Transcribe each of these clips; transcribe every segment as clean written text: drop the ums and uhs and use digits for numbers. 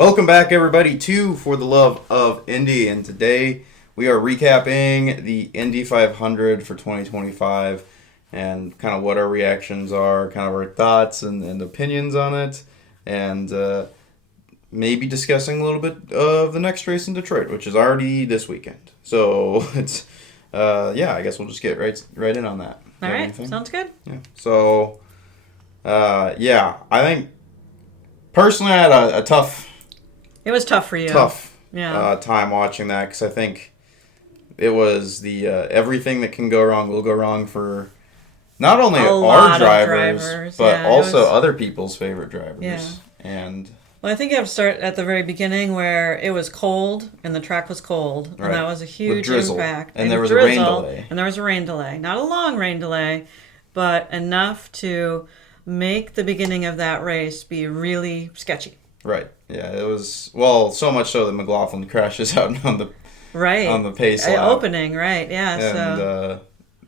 Welcome back, everybody, to For the Love of Indy, and today we are recapping the Indy 500 for 2025 and kind of what our reactions are, kind of our thoughts and opinions on it, and maybe discussing a little bit of the next race in Detroit, which is already this weekend. So it's, I guess we'll just get right in on that. All right, sounds good. Yeah. So, I think personally I had a tough. It was tough for you. Time watching that because I think it was the everything that can go wrong will go wrong for not only our drivers but also other people's favorite drivers. Yeah. And well, I think you have to start at the very beginning where it was cold and the track was cold, and that was a huge impact. And there was a rain delay. And there was a rain delay. Not a long rain delay, but enough to make the beginning of that race be really sketchy. Right. Yeah, it was so much so that McLaughlin crashes out on the pace lap. Opening, right? Yeah. And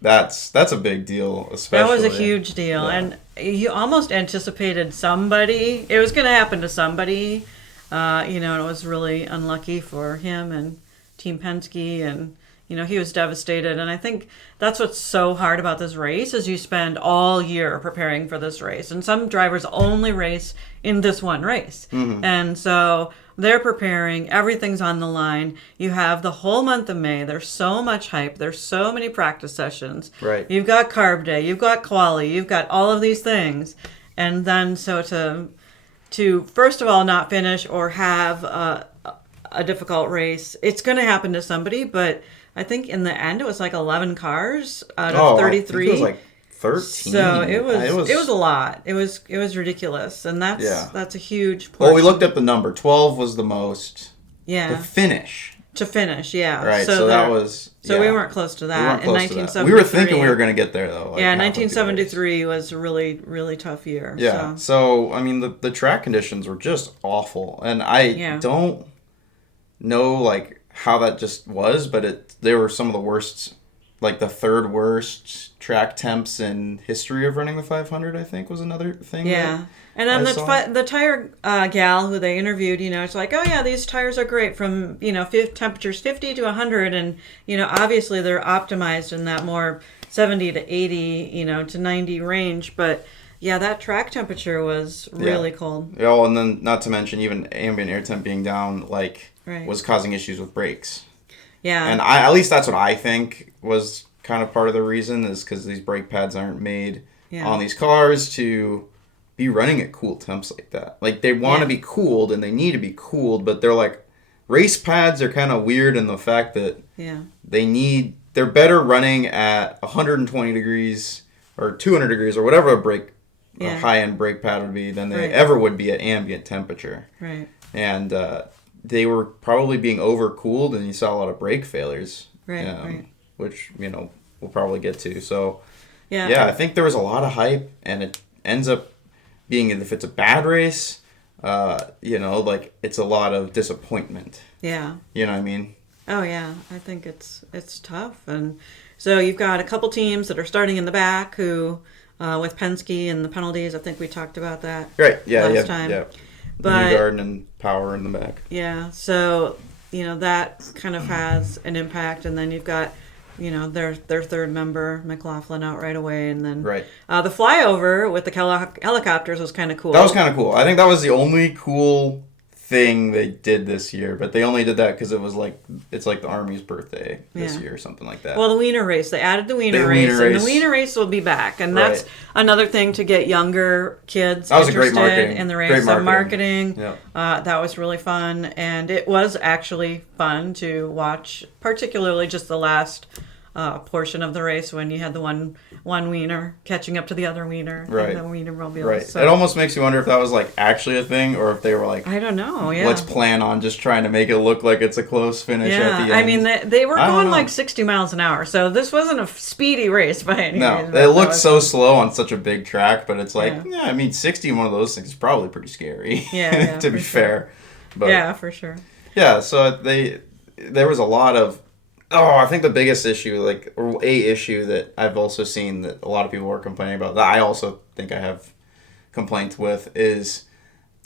that's a big deal, especially. That was a huge deal, and you almost anticipated somebody. It was going to happen to somebody, and it was really unlucky for him and Team Penske, and he was devastated. And I think that's what's so hard about this race is you spend all year preparing for this race, and some drivers only race in this one race. Mm-hmm. And so they're preparing, everything's on the line. You have the whole month of May. There's so much hype. There's so many practice sessions. Right. You've got carb day, you've got quali, you've got all of these things. And then so to first of all not finish or have a difficult race, it's going to happen to somebody, but I think in the end it was like 11 cars out of 33. I think it was like 13. So it was a lot. It was ridiculous, and that's a huge portion. Well, we looked up the number. 12 was the most. Yeah. To finish. Yeah. Right. So that was. So we weren't close to that. In 1973, we were thinking we were going to get there though. 1973 was a really, really tough year. Yeah. So I mean, the track conditions were just awful, and I don't know how that just was, but they were some of the worst, like the third worst track temps in history of running the 500, I think was another thing. Yeah. And then the tire gal who they interviewed, it's like, oh yeah, these tires are great from, temperatures 50 to 100. And, obviously they're optimized in that more 70 to 80, to 90 range. But yeah, that track temperature was really cold. Yeah, well, and then not to mention even ambient air temp being down, was causing issues with brakes. Yeah. And at least that's what I think was kind of part of the reason is because these brake pads aren't made on these cars to be running at cool temps like that. Like, they want to be cooled and they need to be cooled, but they're race pads are kind of weird in the fact that they're better running at 120 degrees or 200 degrees or whatever a high-end brake pad would be than they ever would be at ambient temperature. Right. And they were probably being overcooled, and you saw a lot of brake failures. Right. Which, we'll probably get to. So, I think there was a lot of hype, and it ends up being, if it's a bad race, it's a lot of disappointment. Yeah. You know what I mean? Oh, yeah. I think it's tough. And so you've got a couple teams that are starting in the back who, with Penske and the penalties, I think we talked about that last time. Yeah. But Newgarden and Power in the back. Yeah, so that kind of has an impact, and then you've got their third member McLaughlin out right away, and then the flyover with the helicopters was kind of cool. That was kind of cool. I think that was the only cool thing they did this year, but they only did that because it was it's like the Army's birthday this year or something like that. Well, the Wiener race, they added the Wiener race, and the Wiener race will be back, and that's another thing to get younger kids interested in the race. Great marketing. That was really fun, and it was actually fun to watch, particularly just the last portion of the race when you had the one wiener catching up to the other wiener in the Wienermobile. Right. So, it almost makes you wonder if that was actually a thing, or if they were I don't know. Yeah. Let's plan on just trying to make it look like it's a close finish at the end. I mean, they were going 60 miles an hour, so this wasn't a speedy race by any means. No, it looked so slow on such a big track, but it's 60 in one of those things is probably pretty scary. Yeah. To be fair. But, yeah, for sure. Yeah, so there was a lot of. I think the biggest issue, or a issue that I've also seen that a lot of people are complaining about, that I also think I have complaints with, is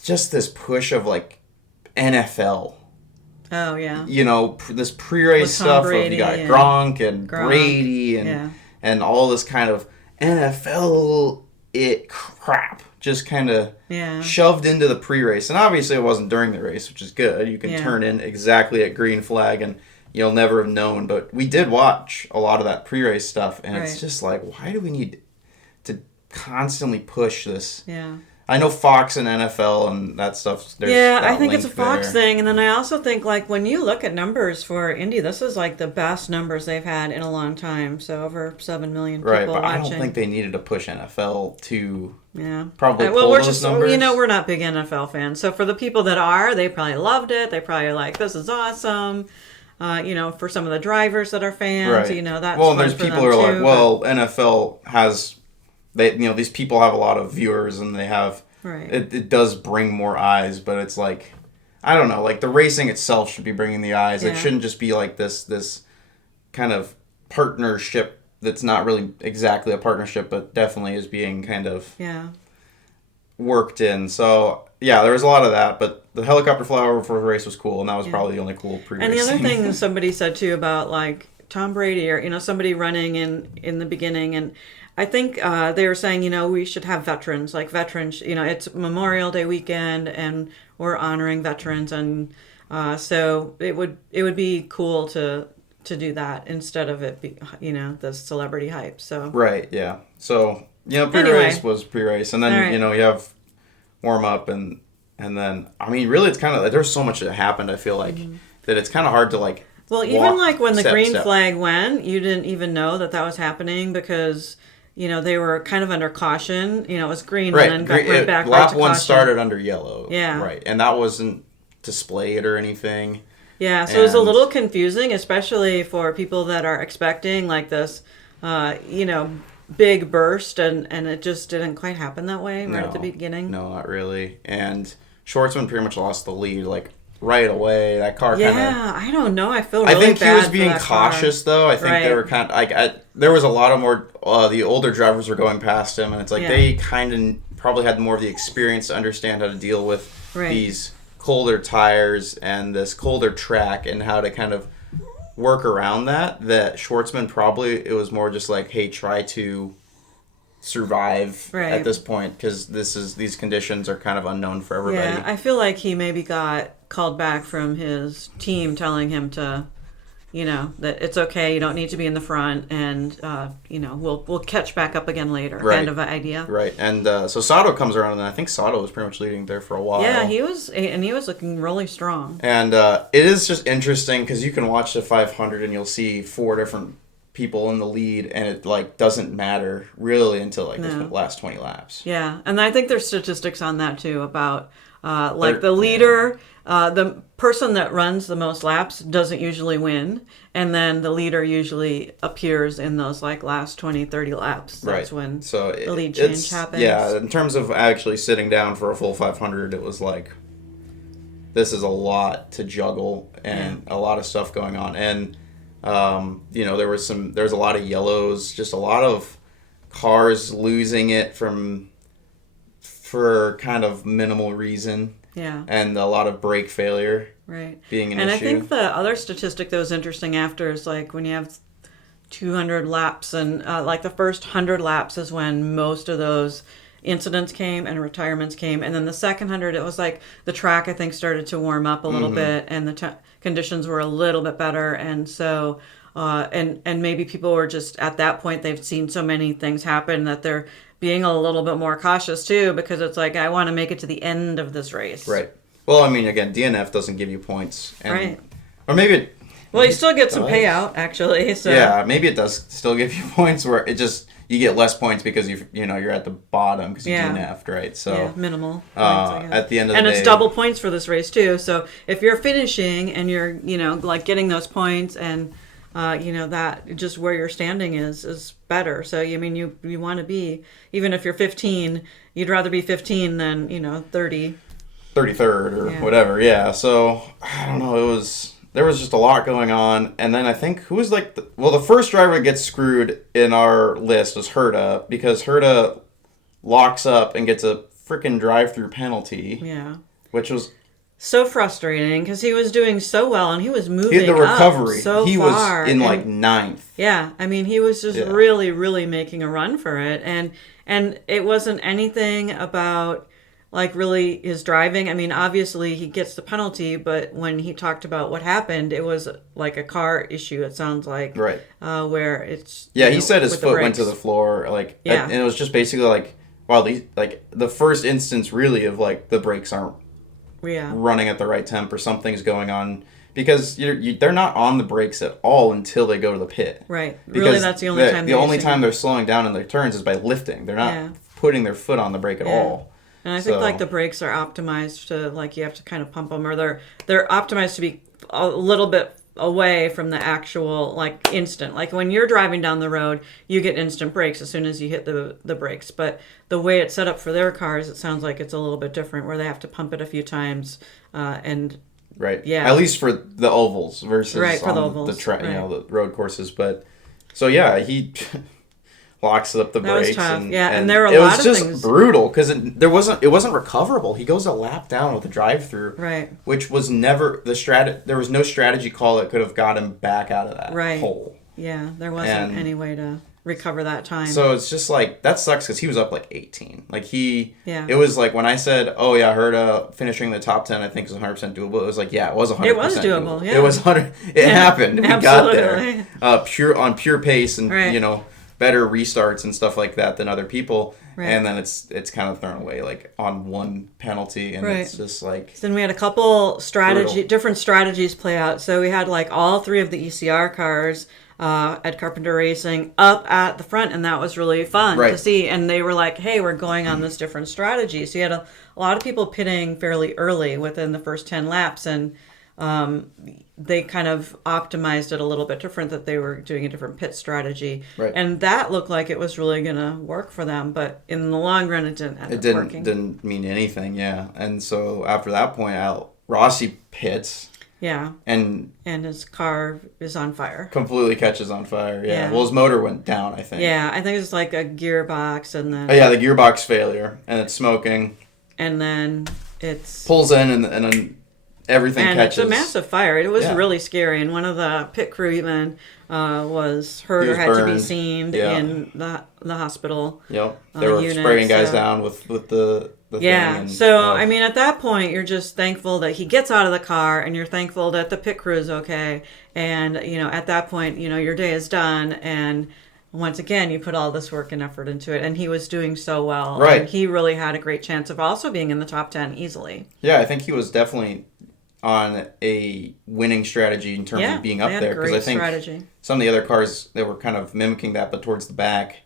just this push of NFL. Oh, yeah. You know, this pre-race stuff of you got Gronk and Brady and all this kind of NFL crap just kind of shoved into the pre-race. And obviously it wasn't during the race, which is good. You can turn in exactly at green flag and you'll never have known. But we did watch a lot of that pre-race stuff, and it's just like, why do we need to constantly push this? Yeah. I know Fox and NFL and that stuff. I think it's a Fox thing. And then I also think, like, when you look at numbers for Indy, this is, like, the best numbers they've had in a long time. So over 7 million people watching. Right, but I don't think they needed to push NFL to probably pull those numbers. You know, we're not big NFL fans. So for the people that are, they probably loved it. They probably like, this is awesome. You know, for some of the drivers that are fans, you know, that's there's people who are like, well, NFL has... these people have a lot of viewers, and they have it does bring more eyes, but it's like, I don't know, like the racing itself should be bringing the eyes. It shouldn't just be like this kind of partnership that's not really exactly a partnership, but definitely is being kind of worked in. So there was a lot of that, but the helicopter flyover for the race was cool, and that was probably the only cool pre-racing. And the other thing somebody said too about like Tom Brady or, you know, somebody running in the beginning, and I think they were saying, you know, we should have veterans, you know, it's Memorial Day weekend and we're honoring veterans. And so it would be cool to do that instead of it be, you know, the celebrity hype. So right. Yeah. So, you know, pre-race was pre-race. And then, you know, you have warm up and then, I mean, really it's kind of, there's so much that happened. I feel like that it's kind of hard to like, well, even like when the green flag went, you didn't even know that was happening because, you know, they were kind of under caution. You know, it was green and then got right back lap to one caution. Started under yellow. Yeah. Right. And that wasn't displayed or anything. Yeah, so it was a little confusing, especially for people that are expecting like this, you know, big burst, and it just didn't quite happen that way at the beginning. No, not really. And Schwartzman pretty much lost the lead, like, right away. That car kind of... Yeah, I don't know. I feel really bad. I think he was being cautious, though. I think they were kind of... like there was a lot of more... the older drivers were going past him, and it's like they kind of probably had more of the experience to understand how to deal with these colder tires and this colder track and how to kind of work around that Schwartzman probably... It was more just like, hey, try to survive at this point, because these conditions are kind of unknown for everybody. Yeah, I feel like he maybe got called back from his team telling him to, you know, that it's okay, you don't need to be in the front, and you know, we'll catch back up again later, kind of an idea. Right. And so Sato comes around, and I think Sato was pretty much leading there for a while. Yeah, he was looking really strong. And it is just interesting because you can watch the 500 and you'll see 4 different people in the lead, and it like doesn't matter really until like the last 20 laps. Yeah, and I think there's statistics on that too about like the leader, the person that runs the most laps doesn't usually win, and then the leader usually appears in those like last 20-30 laps. That's when the lead change happens. Yeah, in terms of actually sitting down for a full 500, it was like, this is a lot to juggle and a lot of stuff going on. And you know, there's a lot of yellows, just a lot of cars losing it for kind of minimal reason. Yeah. And a lot of brake failure being an issue. And I think the other statistic that was interesting after is like when you have 200 laps and like the first 100 laps is when most of those incidents came and retirements came. And then the second 100, it was like the track, I think, started to warm up a little bit, and the conditions were a little bit better. And so, and maybe people were just at that point, they've seen so many things happen that they're being a little bit more cautious too, because it's like, I want to make it to the end of this race. Right. Well, I mean, again, DNF doesn't give you points. And, or maybe it... Well, you still get some payout, actually. So. Yeah, maybe it does still give you points where it just... You get less points because you're at the bottom because you DNF'd, right? So minimal points, at the end of the day. And it's double points for this race too. So if you're finishing and you're, you know, like getting those points and you know, that just where you're standing is better. So I mean, you want to be, even if you're 15, you'd rather be 15 than, you know, 33rd or whatever. Yeah. So I don't know. There was just a lot going on. And then I think who was like the first driver that gets screwed in our list was Herta, because Herta locks up and gets a freaking drive-through penalty. Yeah. Which was so frustrating because he was doing so well and he was moving The recovery, up so he far. was in like ninth. Yeah, I mean, he was just really, really making a run for it, and it wasn't anything about like really his driving. I mean, obviously he gets the penalty, but when he talked about what happened, it was like a car issue. It sounds like Right. Where it's he said his foot went to the floor, like and it was just basically like like the first instance really of like the brakes aren't running at the right temp or something's going on. Because they're not on the brakes at all until they go to the pit. Right. Because really, that's the only time. The only time they're slowing down in their turns is by lifting. They're not putting their foot on the brake at all. And I think like the brakes are optimized to like you have to kind of pump them, or they're optimized to be a little bit away from the actual like instant. Like when you're driving down the road, you get instant brakes as soon as you hit the brakes. But the way it's set up for their cars, it sounds like it's a little bit different, where they have to pump it a few times and. Right. Yeah. At least for the ovals versus for the ovals. the road courses. But so he locks up the brakes. Was tough. And there were a lot of things. It was just brutal because it wasn't recoverable. He goes a lap down with a drive-through, right? Which was never there was no strategy call that could have got him back out of that hole. Yeah, there wasn't any way to recover that time. So it's just like that sucks because he was up like 18. Like it was like when I said, "Oh yeah, Herta finishing the top 10, I think is 100% doable." It was like, yeah, it was 100%. It was doable. Yeah, it was 100. It happened. We got there. Pure pace and better restarts and stuff like that than other people. Right. And then it's kind of thrown away like on one penalty, and it's just like. Then we had a couple different strategies play out. So we had like all three of the ECR cars. Ed Carpenter Racing up at the front, and that was really fun to see. And they were like, hey, we're going on this different strategy. So you had a lot of people pitting fairly early within the first 10 laps, and they kind of optimized it a little bit different, that they were doing a different pit strategy. Right. And that looked like it was really going to work for them, but in the long run it didn't end up working. It didn't mean anything, yeah. And so after that point, Rossi pits. Yeah. And his car is on fire. Completely catches on fire, yeah. Well, his motor went down, I think. Yeah, I think it's like a gearbox and then... Oh, yeah, the gearbox failure, and it's smoking. And then it's... Pulls in, and then everything catches. It's a massive fire. It was really scary, and one of the pit crew even was hurt or had to be seen in the hospital. Yep. They were spraying guys down with the thing. And, I mean, at that point, you're just thankful that he gets out of the car, and you're thankful that the pit crew is okay. And, at that point, your day is done, and once again, you put all this work and effort into it, and he was doing so well. Right. And he really had a great chance of also being in the top 10 easily. Yeah, I think he was definitely on a winning strategy in terms of being up there, because I think some of the other cars, they were kind of mimicking that, but towards the back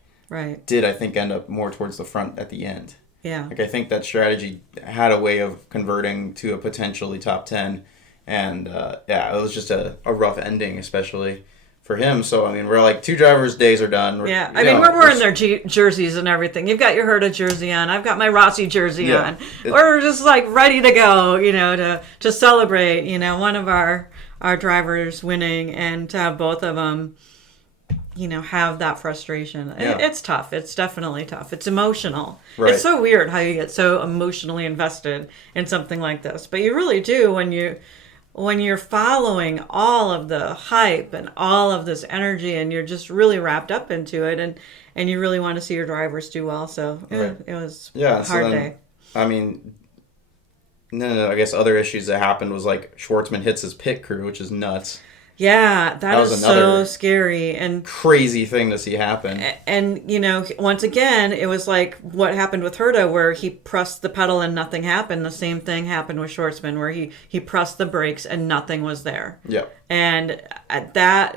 did, I think, end up more towards the front at the end. Yeah. Like, I think that strategy had a way of converting to a potentially top 10, and it was just a rough ending, especially for him. So, I mean, we're like, two drivers' days are done. We're wearing their jerseys and everything. You've got your Herta jersey on. I've got my Rossi jersey on. We're just like ready to go, to celebrate, one of our drivers winning, and to have both of them, have that frustration. It's tough. It's definitely tough. It's emotional. Right. It's so weird how you get so emotionally invested in something like this. But you really do when you're following all of the hype and all of this energy, and you're just really wrapped up into it, and you really want to see your drivers do well. So it was a hard day. I mean, no, I guess other issues that happened was like Schwartzman hits his pit crew, which is nuts. Yeah, that is so scary and crazy thing to see happen. And once again, it was like what happened with Herta, where he pressed the pedal and nothing happened. The same thing happened with Schwartzman, where he pressed the brakes and nothing was there. Yeah. And at that,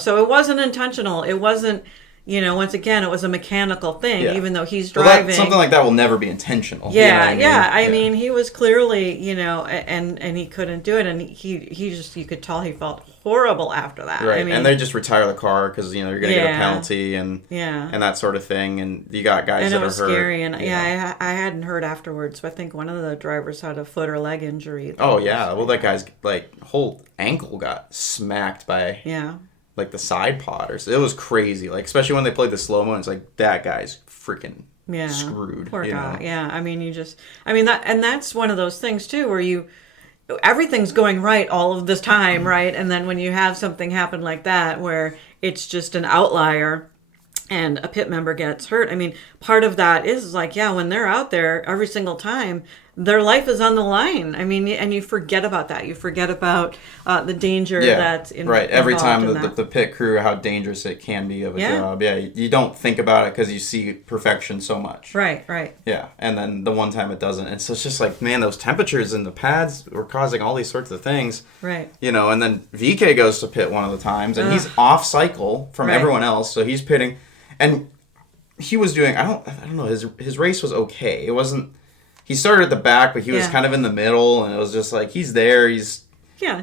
so it wasn't intentional. It wasn't. Once again, it was a mechanical thing, even though he's driving. Something like that will never be intentional. I mean, he was clearly, and he couldn't do it, and he just, you could tell he felt horrible after that. Right, I mean, and they just retire the car because, you're going to get a penalty and that sort of thing, and you got guys that are hurt. And it was scary, and I hadn't heard afterwards, but I think one of the drivers had a foot or leg injury. Oh, yeah, well, that guy's, whole ankle got smacked by... like the side pod, it was crazy. Like, especially when they played the slow mo, it's like, that guy's freaking screwed. Poor guy. Yeah, I mean, that's one of those things too, where you everything's going right all of this time, right? And then when you have something happen like that where it's just an outlier and a pit member gets hurt, I mean, part of that is like, yeah, when they're out there every single time, their life is on the line. I mean, and you forget about that. You forget about the danger that's involved. Right. Every time the pit crew, how dangerous it can be of a job. Yeah, you don't think about it because you see perfection so much. Right, right. Yeah, and then the one time it doesn't. And so it's just like, man, those temperatures in the pads were causing all these sorts of things. Right. You know, and then VK goes to pit one of the times, and he's off cycle from everyone else, so he's pitting. And he was doing, I don't know, his race was okay. It wasn't... He started at the back, but he was kind of in the middle, and it was just like, he's there, he's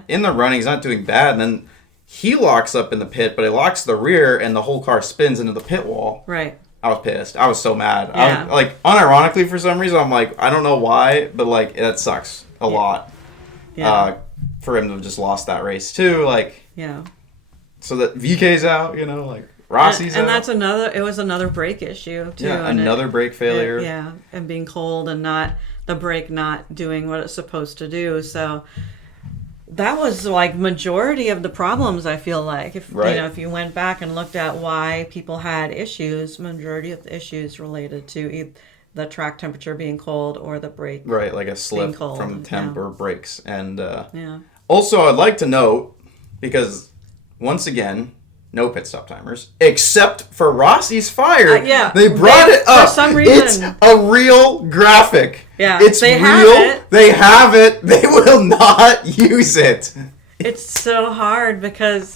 in the running, he's not doing bad, and then he locks up in the pit, but it locks the rear, and the whole car spins into the pit wall. Right. I was pissed. I was so mad. Yeah. Unironically, for some reason, I'm like, I don't know why, but, like, that sucks a lot. Yeah. For him to have just lost that race, too, like... Yeah. So that VK's out, you know, like... Rossi's and out. that's it was another brake issue too. Yeah, another brake failure. And being cold and the brake not doing what it's supposed to do. So that was like majority of the problems, I feel like. If you went back and looked at why people had issues, majority of the issues related to the track temperature being cold or the brake. Right, like a slip from temp or brakes. And also I'd like to note, because once again, no pit stop timers, except for Rossi's fire. They brought it up. For some reason. It's a real graphic. Yeah, it's they real. have it. They have it. They will not use it. It's so hard because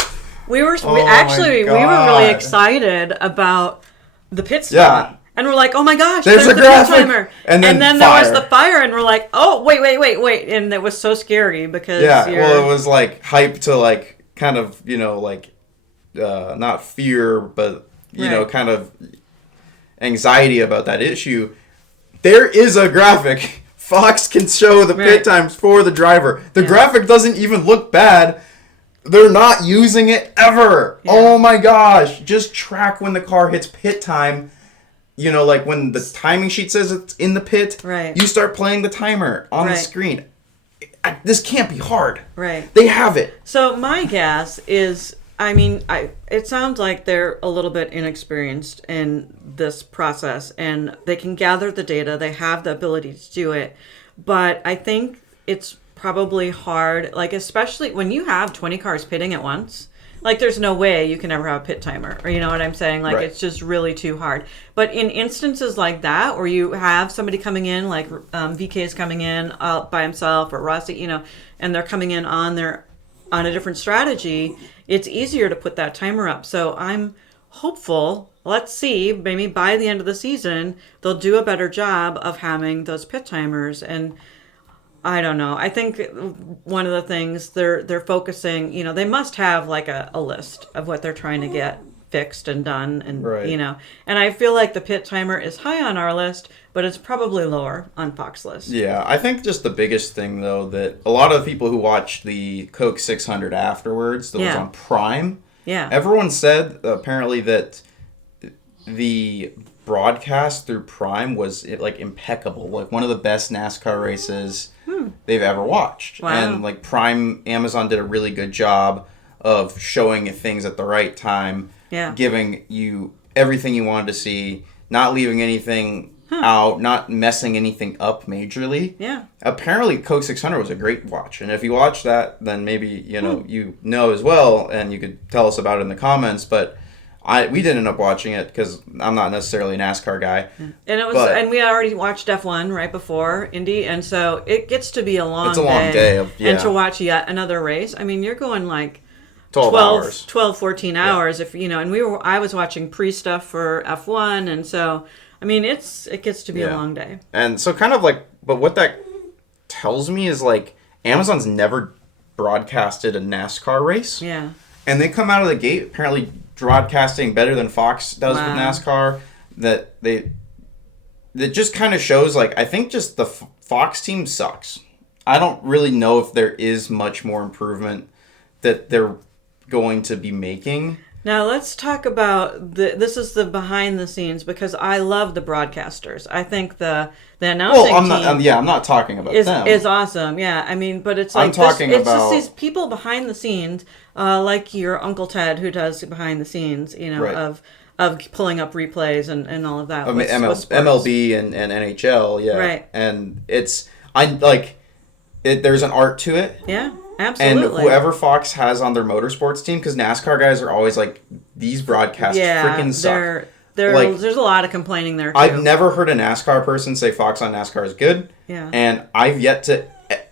we were really excited about the pit stop. Yeah. And we're like, oh my gosh, there's the a graphic. pit timer. And then there was the fire, and we're like, oh, wait. And it was so scary because it was like hype to like kind of, you know, like not fear, but you know, kind of anxiety about that issue. There is a graphic. Fox can show the pit times for the driver. The graphic doesn't even look bad. They're not using it ever. Yeah. Oh my gosh. Just track when the car hits pit time. You know, like when the timing sheet says it's in the pit, you start playing the timer on the screen. This can't be hard. Right. They have it. So my guess is, I mean, it sounds like they're a little bit inexperienced in this process, and they can gather the data. They have the ability to do it. But I think it's probably hard, like especially when you have 20 cars pitting at once. Like, there's no way you can ever have a pit timer, or you know what I'm saying? Like, it's just really too hard. But in instances like that, where you have somebody coming in, like VK is coming in by himself, or Rossi, you know, and they're coming in on a different strategy, it's easier to put that timer up. So I'm hopeful. Let's see, maybe by the end of the season, they'll do a better job of having those pit timers. And I don't know. I think one of the things they're focusing, you know, they must have like a list of what they're trying to get fixed and done, and you know. And I feel like the pit timer is high on our list, but it's probably lower on Fox list. Yeah, I think just the biggest thing though, that a lot of people who watched the Coke 600 afterwards, that was on Prime, everyone said apparently that the broadcast through Prime was like impeccable, like one of the best NASCAR races they've ever watched. And like Amazon did a really good job of showing you things at the right time, giving you everything you wanted to see, not leaving anything out, not messing anything up majorly. Apparently Coke 600 was a great watch, and if you watch that, then maybe you know as well, and you could tell us about it in the comments. But we didn't end up watching it because I'm not necessarily a NASCAR guy. And we already watched F1 right before Indy, and so it gets to be a long day. And to watch yet another race, I mean, you're going like 14 hours if you know. And I was watching pre-stuff for F1, and so I mean, it gets to be a long day. And so kind of like, but what that tells me is like Amazon's never broadcasted a NASCAR race. Yeah. And they come out of the gate apparently broadcasting better than Fox does with NASCAR. That just kind of shows, like, I think just the Fox team sucks. I don't really know if there is much more improvement that they're going to be making. Now let's talk about this is the behind the scenes, because I love the broadcasters. I think the announcing Well, team I'm not talking about them. Is awesome. Yeah, I mean, but it's like I'm talking it's about just these people behind the scenes, like your Uncle Ted, who does behind the scenes, Right. of pulling up replays and all of that. I mean, MLB and NHL, yeah. Right. And there's an art to it. Yeah, absolutely. And whoever Fox has on their motorsports team, because NASCAR guys are always like, these broadcasts freaking suck. There's a lot of complaining there, too. I've never heard a NASCAR person say Fox on NASCAR is good. Yeah. And I've yet to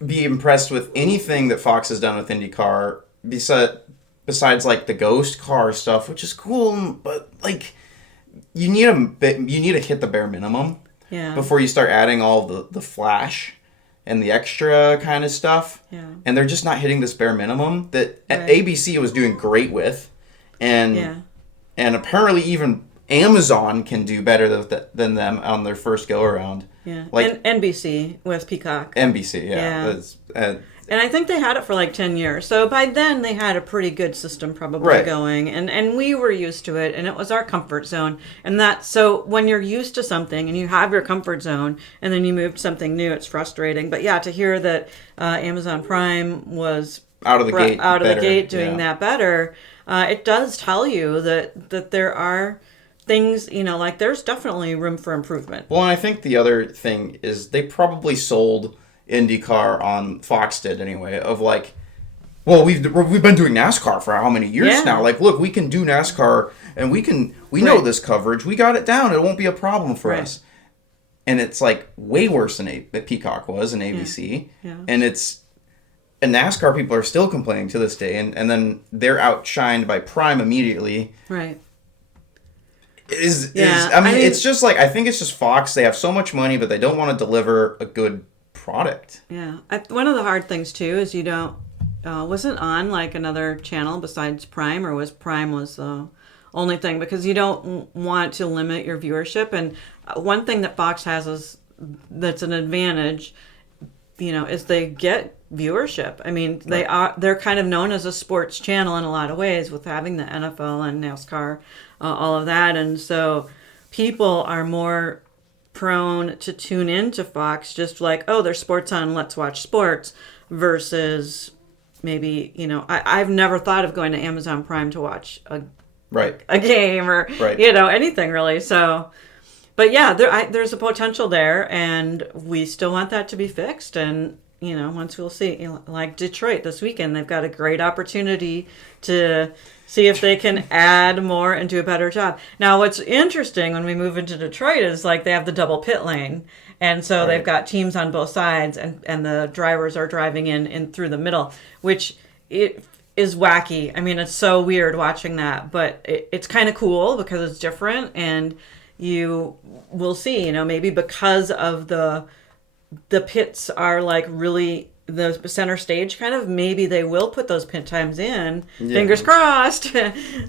be impressed with anything that Fox has done with IndyCar besides like the ghost car stuff, which is cool, but like you need to hit the bare minimum before you start adding all the flash and the extra kind of stuff. Yeah. And they're just not hitting this bare minimum that ABC was doing great with. And apparently even Amazon can do better than them on their first go around. Yeah. Like and NBC with Peacock. NBC, yeah. And I think they had it for like 10 years. So by then they had a pretty good system probably going. And we were used to it, and it was our comfort zone. And so when you're used to something and you have your comfort zone and then you move to something new, it's frustrating. But yeah, to hear that Amazon Prime was out of the gate doing that better, it does tell you that there are things, like there's definitely room for improvement. Well, and I think the other thing is they probably sold IndyCar on Fox did anyway, of like, well, we've been doing NASCAR for how many years now? Like, look, we can do NASCAR and we know this coverage. We got it down. It won't be a problem for us. And it's like way worse than Peacock was and ABC. Yeah. And NASCAR people are still complaining to this day, and then they're outshined by Prime immediately. Right. I mean, it's just like, I think it's just Fox. They have so much money, but they don't want to deliver a good product. Yeah. One of the hard things, too, is you don't, wasn't on like another channel besides Prime, or Prime was the only thing, because you don't want to limit your viewership. And one thing that Fox has that's an advantage, is they get viewership. I mean, they're kind of known as a sports channel in a lot of ways, with having the NFL and NASCAR, all of that. And so people are more prone to tune into Fox, just like, oh, there's sports on, let's watch sports, versus maybe, I've never thought of going to Amazon Prime to watch a game or, anything really. So, but yeah, there's a potential there, and we still want that to be fixed. And, once we'll see, like Detroit this weekend, they've got a great opportunity to see if they can add more and do a better job. Now, what's interesting when we move into Detroit is like they have the double pit lane. And so they've got teams on both sides, and the drivers are driving in through the middle, which it is wacky. I mean, it's so weird watching that, but it's kind of cool because it's different, and you will see, maybe because of the pits are like really the center stage kind of, maybe they will put those pit times in. Fingers crossed.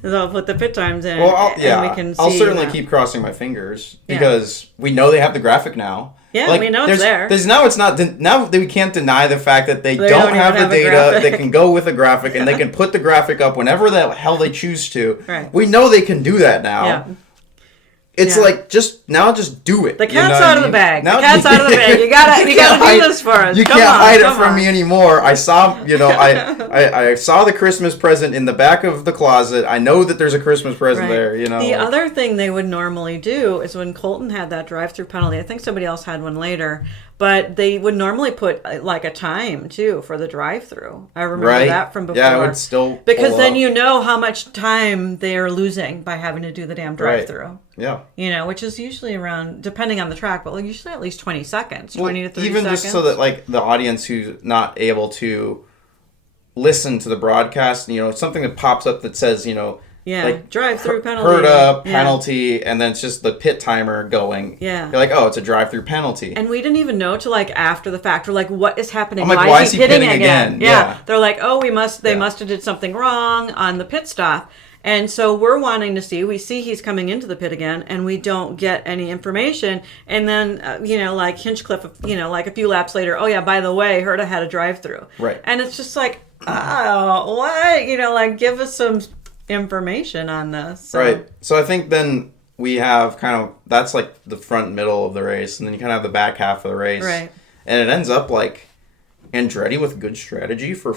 They'll put the pit times in. Well, and we can see I'll certainly keep crossing my fingers, because we know they have the graphic now. Yeah, we know it's there. Now that we can't deny the fact that they don't have the data. They can go with a graphic, and they can put the graphic up whenever the hell they choose to. Right. We know they can do that now. Yeah. It's like, just do it. The cat's out of the bag. The cat's out of the bag. You gotta do this for us. You can't hide it from me anymore. I saw, I saw the Christmas present in the back of the closet. I know that there's a Christmas present there. The other thing they would normally do is when Colton had that drive-through penalty. I think somebody else had one later, but they would normally put like a time too for the drive-through. I remember that from before. Yeah, it would still because then you know how much time they are losing by having to do the damn drive-through. Yeah. Which is usually around, depending on the track, but usually at least 20 seconds, 20 to 30 even seconds. Just so that like the audience who's not able to listen to the broadcast, something that pops up that says, like drive-through penalty. Heard a penalty, and then it's just the pit timer going. Yeah. You're like, oh, it's a drive-through penalty. And we didn't even know till like after the fact. We're like, what is happening? I'm like, why is he pitting again? Yeah. They're like, oh, they must have did something wrong on the pit stop. And so we're wanting to see. We see he's coming into the pit again, and we don't get any information. And then, like Hinchcliffe, like a few laps later, oh yeah, by the way, Herta had a drive-through. Right. And it's just like, oh, what? Like give us some information on this. So. Right. So I think then we have kind of, that's like the front and middle of the race, and then you kind of have the back half of the race. Right. And it ends up like Andretti with good strategy for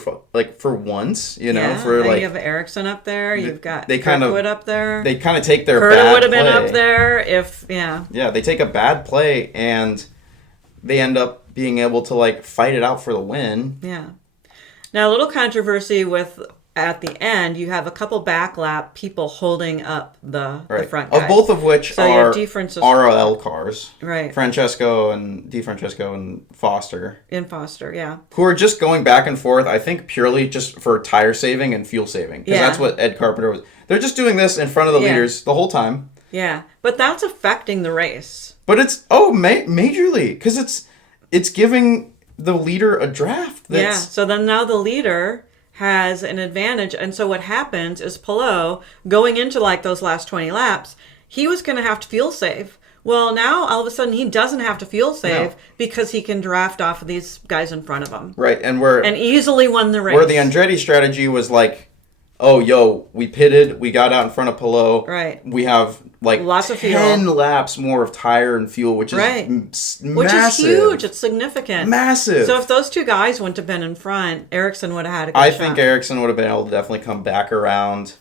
once, you know, and you have Ericsson up there. You've got Kirkwood up there. They kind of take their Curta bad would have been play. up there if Yeah, they take a bad play and they end up being able to like fight it out for the win. Yeah. Now a little controversy with at the end, you have a couple backlap people holding up the front guys. Both of which are RLL cars. Right. Francesco and Foster. In Foster, yeah. Who are just going back and forth, I think purely just for tire saving and fuel saving. Because that's what Ed Carpenter was. They're just doing this in front of the leaders the whole time. Yeah. But that's affecting the race. But it's, majorly. Because it's giving the leader a draft. So then now the leader has an advantage, and so what happens is Palou, going into like those last 20 laps, he was going to have to fuel save. Well, now all of a sudden he doesn't have to fuel save because he can draft off of these guys in front of him. Right, and easily won the race. Where the Andretti strategy was like, we pitted, we got out in front of Palou. Right. We have like lots of 10 laps more of tire and fuel, which is massive. Which is huge. It's significant. Massive. So if those two guys wouldn't have been in front, Ericsson would have had a good shot. I think Ericsson would have been able to definitely come back around.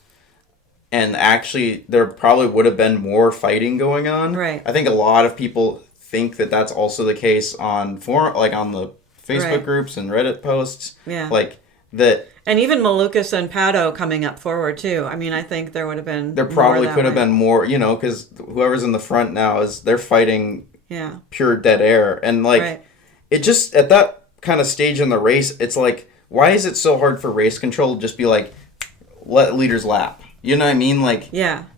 And actually, there probably would have been more fighting going on. Right. I think a lot of people think that that's also the case on on the Facebook groups and Reddit posts. Yeah. And even Malukas and Pato coming up forward, too. I mean, I think there would have been There probably could have been more, because whoever's in the front now they're fighting pure dead air. And, it just, at that kind of stage in the race, it's like, why is it so hard for race control to just be like, let leaders lap? You know what I mean?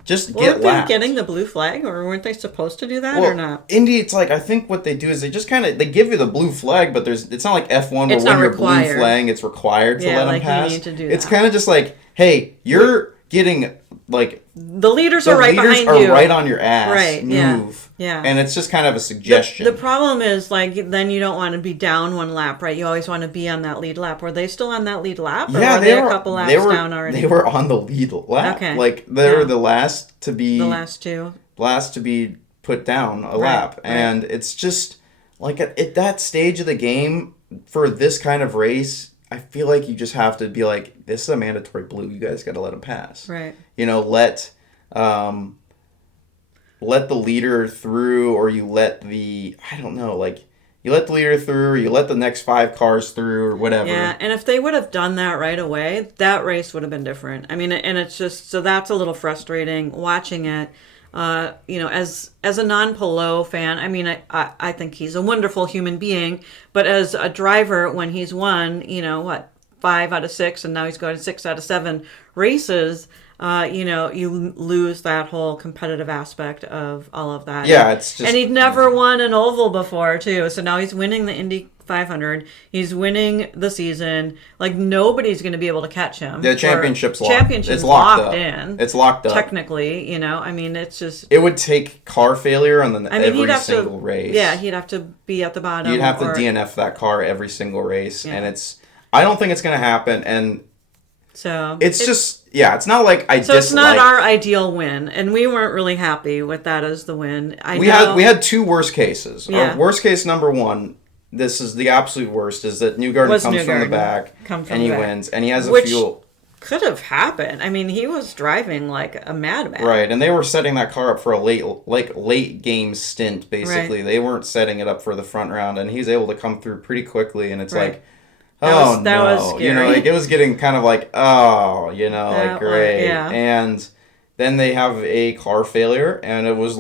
Just get lapped. Weren't they getting the blue flag, or weren't they supposed to do that, or not? Indy, it's like, I think what they do is they just kind of, they give you the blue flag, but it's not like F1 where when you're blue flag, it's required to let them pass. You need to do that. It's kind of just like, hey, you're getting, the leaders are right behind you. The leaders are right on your ass. Right, Move. Yeah. And it's just kind of a suggestion. The problem is, then you don't want to be down one lap, right? You always want to be on that lead lap. Were they still on that lead lap? Or were they a couple laps down already? They were on the lead lap. Okay. They were the last to be... The last two. Last to be put down a lap. And it's just, at that stage of the game, for this kind of race, I feel like you just have to be like, this is a mandatory blue. You guys got to let him pass. Right. Let the leader through, or you let the, I don't know, you let the leader through, or you let the next 5 cars through, or whatever. Yeah, and if they would have done that right away, that race would have been different. I mean, and it's just, so that's a little frustrating watching it. As a non-Palou fan, I mean, I think he's a wonderful human being, but as a driver, when he's won, 5 out of 6, and now he's going to 6 out of 7 races, you lose that whole competitive aspect of all of that. Yeah, it's just... And he'd never won an oval before, too, so now he's winning the Indy 500. He's winning the season. Nobody's going to be able to catch him. The championship's locked. Championship's locked in. It's locked up. Technically, I mean, it's just... It would take car failure on every single race. Yeah, he'd have to be at the bottom. You'd have to DNF that car every single race, and it's... I don't think it's going to happen, and... So... It's just... Yeah, it's not like I dislike... So it's not our ideal win, and we weren't really happy with that as the win. We had 2 worst cases. Yeah. Our worst case number 1, this is the absolute worst, is that Newgarden comes from the back, and he wins, and he has a fuel... Could have happened. I mean, he was driving like a madman. Right, and they were setting that car up for a late game stint, basically. Right. They weren't setting it up for the front round, and he's able to come through pretty quickly, and it's right. That was scary. It was getting kind of great. Yeah. And then they have a car failure, and it was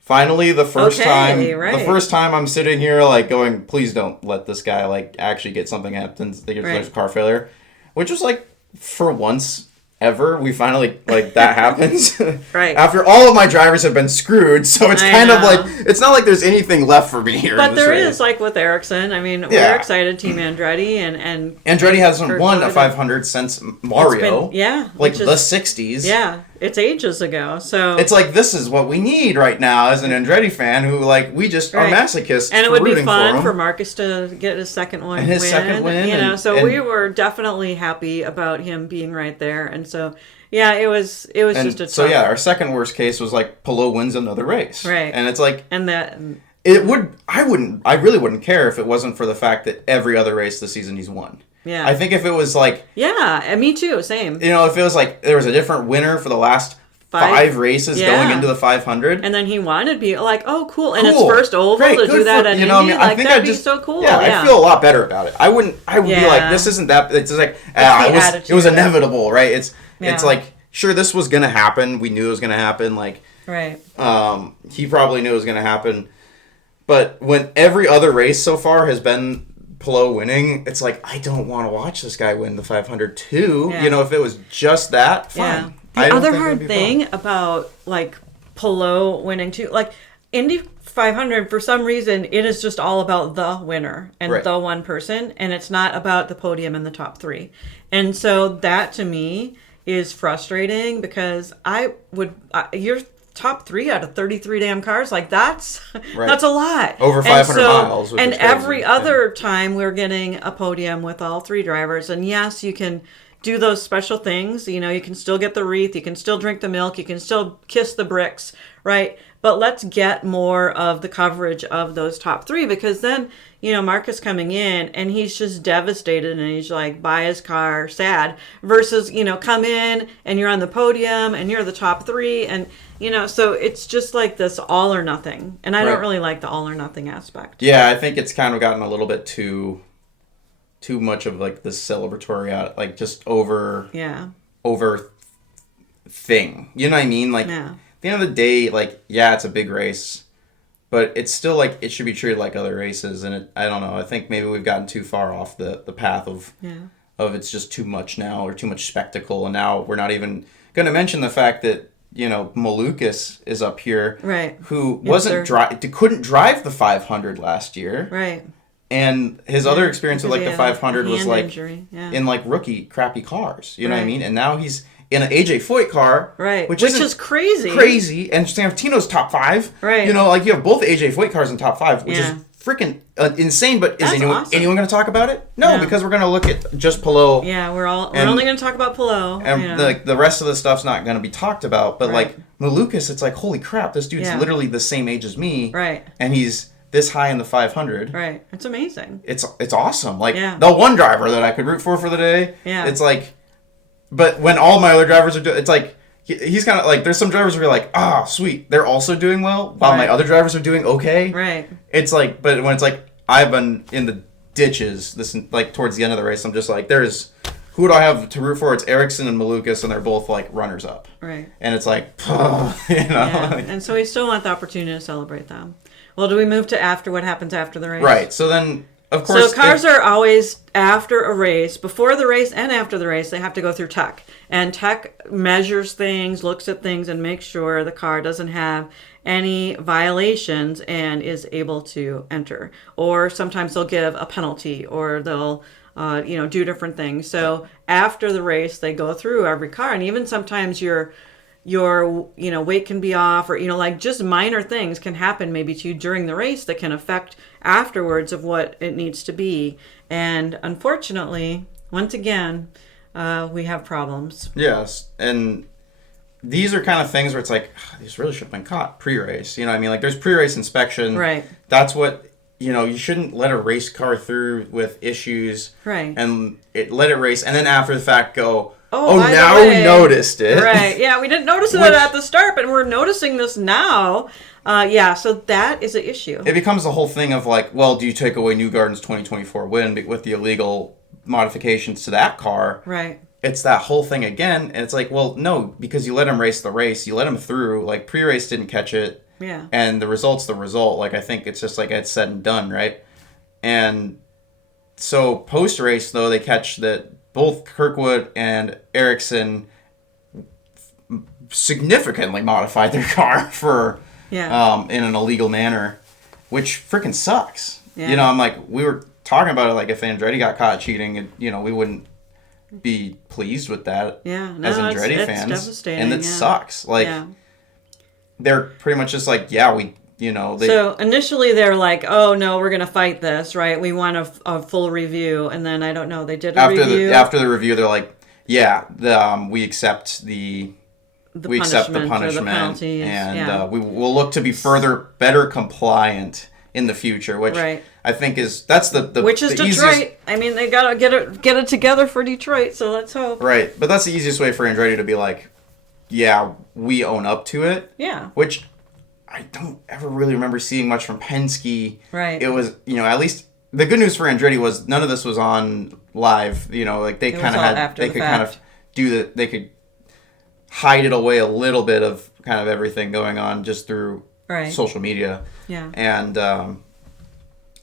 finally the first time I'm sitting here going, please don't let this guy actually get something happen. There's a car failure, which was for once ever we finally that happens. Right. After all of my drivers have been screwed, so it's it's not like there's anything left for me here. But there is with Ericsson. I mean, we're excited, Team Andretti, and Andretti hasn't won a 500 since Mario. The 60s. Yeah. it's ages ago. So it's like, this is what we need right now as an Andretti fan who, like, we just are masochists. And it would be fun for Marcus to get his second one. And his second win. You know, so we were definitely happy about him being right there. And so, yeah, it was just a tough. So, yeah, our second worst case was, like, Palou wins another race. Right. And it's like... And that... I really wouldn't care if it wasn't for the fact that every other race this season he's won. Yeah. I think if it was like... Yeah, and me too, same. You know, if it was like there was a different winner for the last five races going into the 500. And then he won, it'd be like, oh, cool. And it's first oval to do that at Indy. I think that'd be so cool. Yeah, I feel a lot better about it. I would be like, this isn't that... It's just like, it was inevitable, right? It's like, sure, this was going to happen. We knew it was going to happen. Like, right. He probably knew it was going to happen. But when every other race so far has been Palou winning, it's like, I don't want to watch this guy win the 500 too. Yeah. You know, if it was just that, fine. Yeah. The other hard thing about, like, Palou winning too, like, Indy 500, for some reason, it is just all about the winner and the one person, and it's not about the podium and the top three. And so that, to me, is frustrating because you're top 3 out of 33 damn cars, like that's a lot, over 500 miles, and every other time we're getting a podium with all 3 drivers. And yes, you can do those special things, you know, you can still get the wreath, you can still drink the milk, you can still kiss the bricks, right? But let's get more of the coverage of those top 3, because then, you know, Marcus coming in and he's just devastated and he's like, buy his car, sad, versus, you know, come in and you're on the podium and you're the top 3, and, you know, so it's just like this all or nothing. And I don't really like the all or nothing aspect. Yeah, I think it's kind of gotten a little bit too much of like this celebratory, like just over thing. You know what I mean? Like, at the end of the day, like, yeah, it's a big race, but it's still like it should be treated like other races. And I don't know. I think maybe we've gotten too far off the path of it's just too much now, or too much spectacle. And now we're not even going to mention the fact that, you know, Malukas is up here, who couldn't drive the 500 last year, and his other experience with like the 500 was like in like rookie crappy cars, you know what I mean? And now he's in an AJ Foyt car, which is crazy, and Sammartino's top 5, You know, like you have both AJ Foyt cars in top 5, which is freaking insane. But is anyone going to talk about it? No, because we're going to look at just Palou. Yeah, we're only going to talk about Palou, and the rest of the stuff's not going to be talked about. But like Malukas, it's like, holy crap, this dude's literally the same age as me, and he's this high in the 500. It's amazing. It's awesome. Like the one driver that I could root for the day. It's like, but when all my other drivers are doing, it's like he's kind of like, there's some drivers where you're like, sweet, they're also doing well while my other drivers are doing okay. It's like, but when it's like I've been in the ditches this like towards the end of the race, I'm just like, who do I have to root for? It's Ericsson and Malukas, and they're both like runners up. And it's like, you know. And so we still want the opportunity to celebrate them. Well, do we move to what happens after the race? Right. So then, of course... So cars are always, after a race, before the race and after the race, they have to go through tech. And tech measures things, looks at things, and makes sure the car doesn't have any violations and is able to enter. Or sometimes they'll give a penalty, or they'll... do different things. So after the race, they go through every car, and even sometimes your weight can be off, or like just minor things can happen maybe to you during the race that can affect afterwards of what it needs to be. And unfortunately, once again, we have problems. Yes, and these are kind of things where it's like, these really should have been caught pre-race. You know what I mean? Like, there's pre-race inspection. That's what. You shouldn't let a race car through with issues, and let it race, and then after the fact go, now we noticed it. Yeah, we didn't notice it at the start, but we're noticing this now. So that is an issue. It becomes the whole thing of like, well, do you take away Newgarden's 2024 win with the illegal modifications to that car? It's that whole thing again, and it's like, well, no, because you let him race the race, you let him through, like pre-race didn't catch it. And the result's the result. Like, I think it's just like it's said and done, right? And so post-race, though, they catch that both Kirkwood and Ericsson significantly modified their car for in an illegal manner, which freaking sucks. I'm like, we were talking about it, like if Andretti got caught cheating, we wouldn't be pleased with that Yeah, no, as Andretti it's fans. devastating, And it sucks. Like, they're pretty much just like, So initially they're like, oh, no, we're going to fight this, right? We want a full review. And then, I don't know, they did a review. After the review, they're like, we accept the punishment or the penalties, and we will look to be better compliant in the future, which I think that's the which is the Detroit. Easiest, I mean, they gotta get it together for Detroit, so let's hope. Right, but that's the easiest way for Andretti to be like, yeah, we own up to it. Yeah. Which I don't ever really remember seeing much from Penske. Right. It was, at least the good news for Andretti was none of this was on live. Like they kind of had, they could kind of they could hide it away a little bit of kind of everything going on just through social media. Yeah. And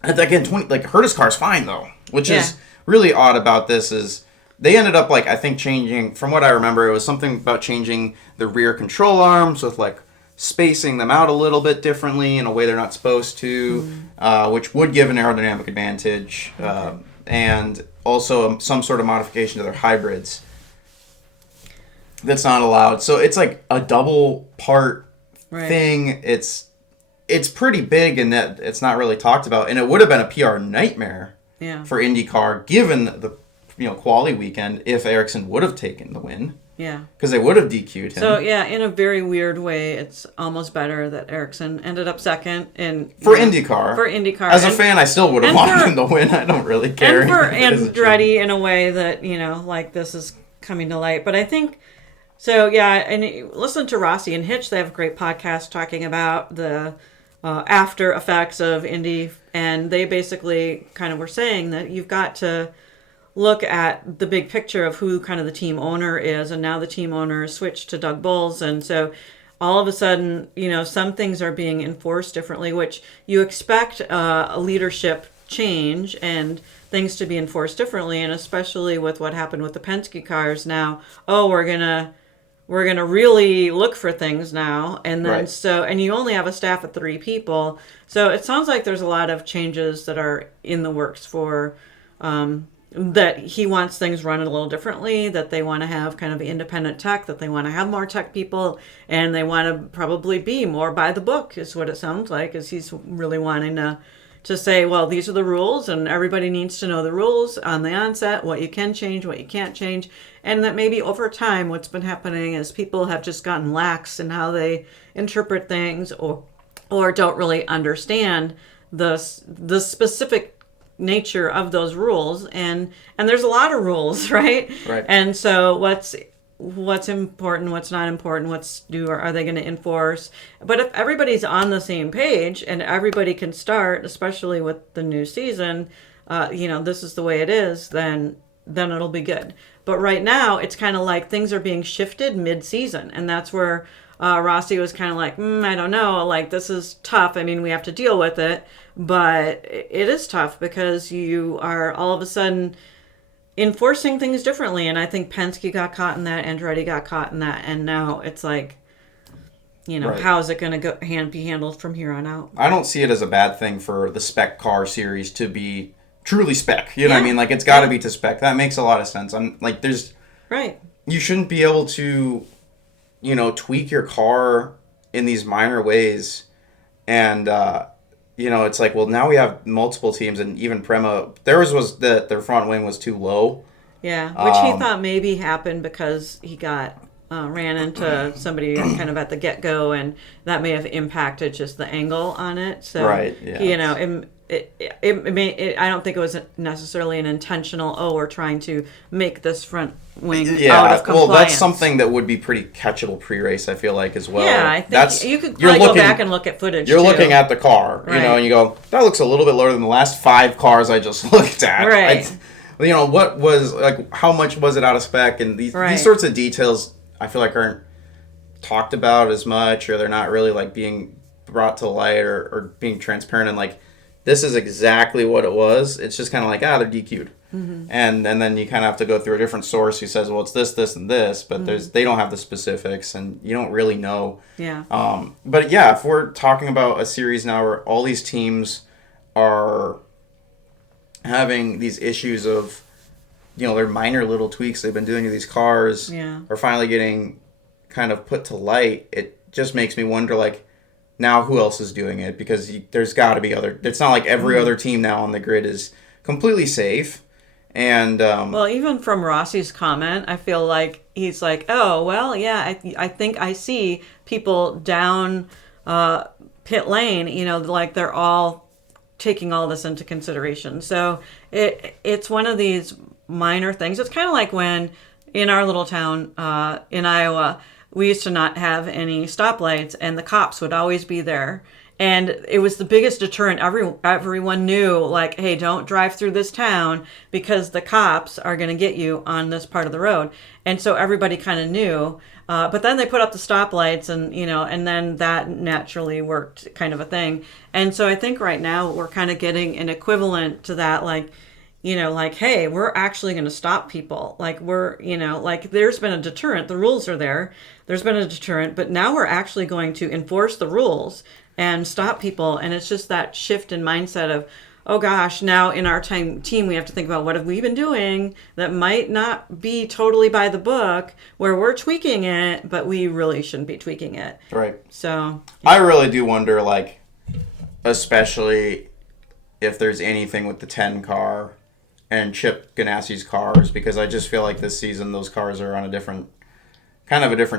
again, Herta's car's fine though, which is really odd about this is they ended up I think changing, from what I remember, it was something about changing the rear control arms with spacing them out a little bit differently in a way they're not supposed to, which would give an aerodynamic advantage, and also some sort of modification to their hybrids that's not allowed. So it's like a double part thing. It's pretty big in that it's not really talked about, and it would have been a PR nightmare for IndyCar given the quali weekend if Ericsson would have taken the win. Yeah. Because they would have DQ'd him. So, in a very weird way, it's almost better that Ericsson ended up second. For IndyCar. For IndyCar. As a fan, I still would have wanted him to win. I don't really care. And for Andretti in a way that, this is coming to light. But I think, and listen to Rossi and Hitch. They have a great podcast talking about the after effects of Indy. And they basically kind of were saying that you've got to look at the big picture of who kind of the team owner is, and now the team owner is switched to Doug Bulls, and so all of a sudden, some things are being enforced differently, which you expect a leadership change and things to be enforced differently, and especially with what happened with the Penske cars now. Oh, we're gonna really look for things now, and then and you only have a staff of 3 people, so it sounds like there's a lot of changes that are in the works for. That he wants things run a little differently, that they want to have kind of independent tech, that they want to have more tech people, and they want to probably be more by the book, is what it sounds like, is he's really wanting to say, well, these are the rules, and everybody needs to know the rules on the onset, what you can change, what you can't change, and that maybe over time what's been happening is people have just gotten lax in how they interpret things or don't really understand the specific nature of those rules, and there's a lot of rules, right? And so what's important, what's not important, are they going to enforce? But if everybody's on the same page and everybody can start, especially with the new season, this is the way it is, then it'll be good. But right now it's kind of like things are being shifted mid-season, and that's where Rossi was kind of like, I don't know, this is tough. I mean, we have to deal with it, but it is tough because you are all of a sudden enforcing things differently. And I think Penske got caught in that, Andretti got caught in that, and now it's like, how is it going to be handled from here on out? I don't see it as a bad thing for the spec car series to be truly spec. You know what I mean? It's got to be to spec. That makes a lot of sense. You shouldn't be able to tweak your car in these minor ways. And, it's like, well, now we have multiple teams, and even Prema, theirs was that their front wing was too low. Yeah, which he thought maybe happened because he got ran into somebody kind of at the get-go, and that may have impacted just the angle on it. So, I don't think it was necessarily an intentional, we're trying to make this front wing out of compliance. Well, that's something that would be pretty catchable pre-race, I feel like, as well. Yeah, I think you could probably go back and look at footage, You're looking at the car, and you go, that looks a little bit lower than the last 5 cars I just looked at. Right. What was, how much was it out of spec? And these sorts of details, I feel like, aren't talked about as much, or they're not really, being brought to light or being transparent, and, this is exactly what it was. It's just kind of they're DQ'd. Mm-hmm. And then you kind of have to go through a different source who says, well, it's this, this, and this, but they don't have the specifics, and you don't really know. Yeah. But yeah, if we're talking about a series now where all these teams are having these issues of their minor little tweaks they've been doing to these cars are finally getting kind of put to light, it just makes me wonder, like, now who else is doing it? Because there's got to be other... It's not like every other team now on the grid is completely safe. And well, even from Rossi's comment, I feel like he's like, oh, well, yeah, I think I see people down pit lane, like they're all taking all this into consideration. So it's one of these minor things. It's kind of like when in our little town in Iowa, we used to not have any stoplights, and the cops would always be there. And it was the biggest deterrent. Everyone knew, like, hey, don't drive through this town because the cops are going to get you on this part of the road. And so everybody kind of knew. But then they put up the stoplights, and and then that naturally worked, kind of a thing. And so I think right now we're kind of getting an equivalent to that, like, like, hey, we're actually going to stop people. Like, we're, like, there's been a deterrent. The rules are there. There's been a deterrent, but now we're actually going to enforce the rules and stop people. And it's just that shift in mindset of, oh gosh, now in our team we have to think about what have we been doing that might not be totally by the book, where we're tweaking it, but we really shouldn't be tweaking it. Right. So I really do wonder, like, especially if there's anything with the 10 car and Chip Ganassi's cars, because I just feel like this season those cars are on a different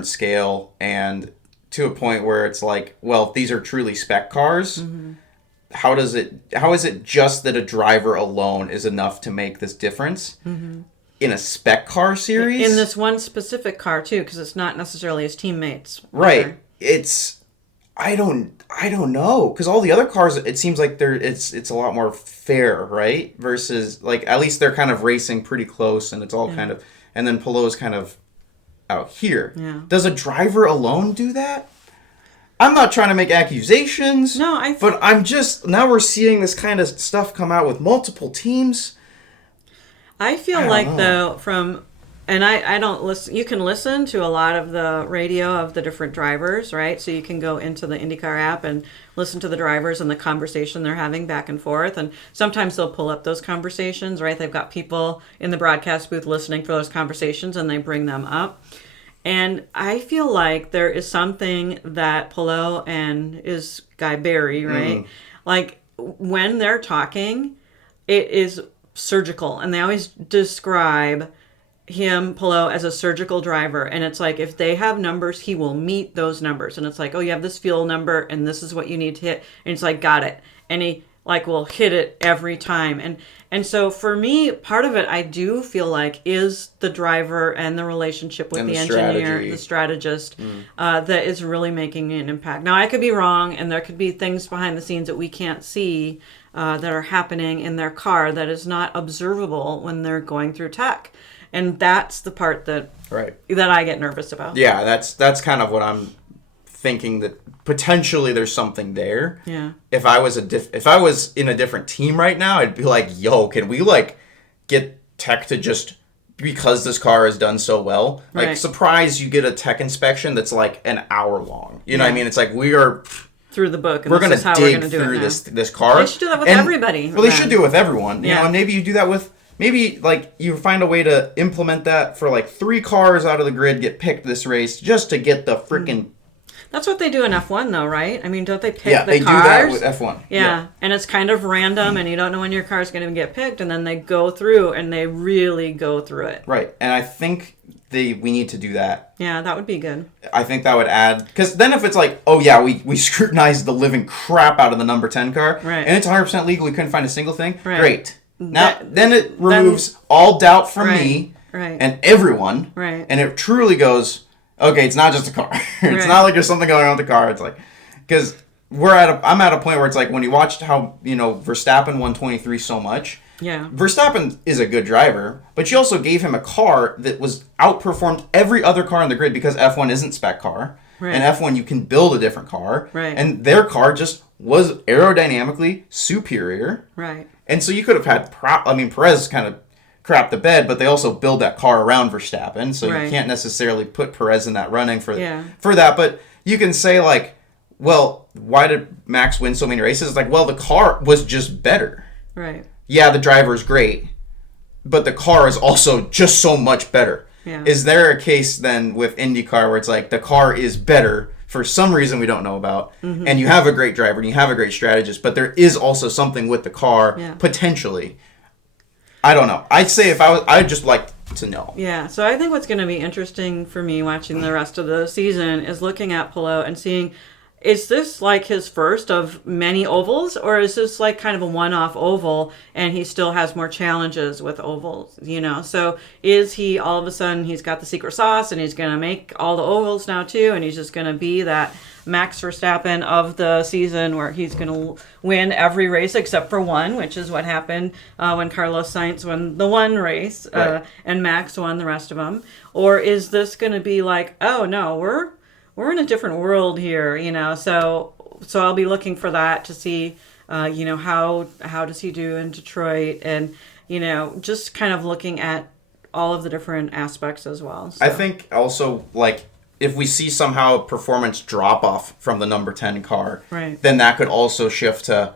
scale, and to a point where it's like, well, if these are truly spec cars, how is it just that a driver alone is enough to make this difference in a spec car series? In this one specific car too, because it's not necessarily his teammates. Right. It's I don't know, because all the other cars, it seems like it's a lot more fair, right? Versus, like, at least they're kind of racing pretty close, and it's all kind of, and then Pallou's kind of out here. Yeah. Does a driver alone do that? I'm not trying to make accusations. No, but I'm just, now we're seeing this kind of stuff come out with multiple teams. I feel like though, and I don't listen. You can listen to a lot of the radio of the different drivers, right? So you can go into the IndyCar app and listen to the drivers and the conversation they're having back and forth. And sometimes they'll pull up those conversations, right? They've got people in the broadcast booth listening for those conversations, and they bring them up. And I feel like there is something that Palou and his guy Barry, right? Like, when they're talking, it is surgical, and they always describe Palou as a surgical driver. And it's like, if they have numbers, he will meet those numbers. And it's like, oh, you have this fuel number, and this is what you need to hit. And it's like, got it. And he like will hit it every time. And so for me, part of it, I do feel like, is the driver and the relationship with the engineer, the strategist, that is really making an impact. Now, I could be wrong, and there could be things behind the scenes that we can't see that are happening in their car that is not observable when they're going through tech. And that's the part that I get nervous about. Yeah, that's kind of what I'm thinking, that potentially there's something there. Yeah. If I was in a different team right now, I'd be like, yo, can we, like, get tech to just, because this car has done so well, like, surprise, you get a tech inspection that's like an hour long. You know what I mean? It's like, we are through the book, and we're going to dig through this car. They should do that with everybody. Well, they should do it with everyone. You know, and maybe you do that with, maybe, like, you find a way to implement that for, like, 3 cars out of the grid get picked this race just to get the freaking... That's what they do in F1, though, right? I mean, don't they pick the cars? Yeah, they do that with F1. Yeah, and it's kind of random, and you don't know when your car's going to get picked, and then they go through, and they really go through it. Right, and I think we need to do that. Yeah, that would be good. I think that would add... Because then if it's like, oh yeah, we scrutinized the living crap out of the number 10 car, and it's 100% legal, we couldn't find a single thing, great. Now, then it removes all doubt from me and everyone, and it truly goes... Okay, it's not just a car. It's not like there's something going on with the car. It's like, because I'm at a point where it's like, when you watched how, Verstappen won 23 so much. Yeah. Verstappen is a good driver, but you also gave him a car that was outperformed every other car on the grid, because F1 isn't spec car. Right. And F1, you can build a different car. Right. And their car just was aerodynamically superior. Right. And so you could have had, Perez kind of crap the bed, but they also build that car around Verstappen, so you can't necessarily put Perez in that running for that. But you can say, like, well, why did Max win so many races? It's like, well, the car was just better. Right. Yeah, the driver's great, but the car is also just so much better. Yeah. Is there a case then with IndyCar where it's like the car is better for some reason we don't know about, and you have a great driver and you have a great strategist, but there is also something with the car potentially? I don't know. I'd say I'd just like to know. Yeah, so I think what's going to be interesting for me watching the rest of the season is looking at Palou and seeing, is this like his first of many ovals, or is this like kind of a one-off oval and he still has more challenges with ovals, you know? So is he all of a sudden, he's got the secret sauce and he's going to make all the ovals now too, and he's just going to be that Max Verstappen of the season where he's going to win every race except for one, which is what happened when Carlos Sainz won the one race and Max won the rest of them? Or is this going to be like, oh no, we're in a different world here, you know? So I'll be looking for that to see, you know, how does he do in Detroit, and, you know, just kind of looking at all of the different aspects as well. So. I think also, like, if we see somehow a performance drop off from the number 10 car, then that could also shift to,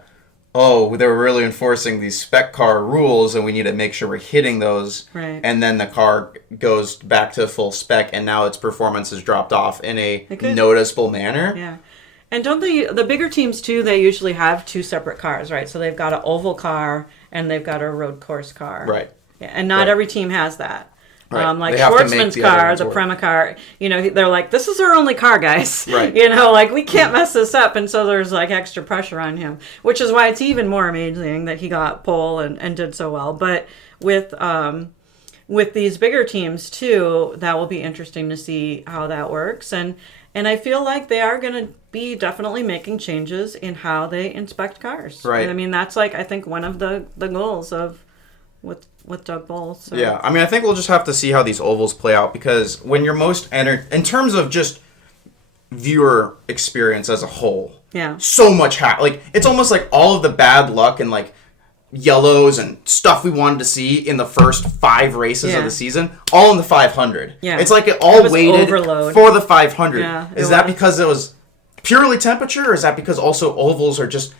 oh, they're really enforcing these spec car rules and we need to make sure we're hitting those. Right. And then the car goes back to full spec and now its performance has dropped off in a noticeable manner. Yeah. And don't the bigger teams too, they usually have two separate cars, right? So they've got an oval car and they've got a road course car. Right. Yeah, and not every team has that. Right. Like Schwartzman's car, the Prema car, you know, they're like, this is our only car, guys. Right. You know, like, we can't mess this up. And so there's, like, extra pressure on him, which is why it's even more amazing that he got pole and did so well. But with these bigger teams, too, that will be interesting to see how that works. And I feel like they are going to be definitely making changes in how they inspect cars. Right. And, I mean, that's, like, I think one of the goals of with Doug Boles. So. Yeah, I mean, I think we'll just have to see how these ovals play out, because when you're most in terms of just viewer experience as a whole, so much like, it's almost like all of the bad luck and like yellows and stuff we wanted to see in the first 5 races of the season, all in the 500. Yeah, it's like it all waited for the 500. Yeah, is that because it was purely temperature, or is that because also ovals are just,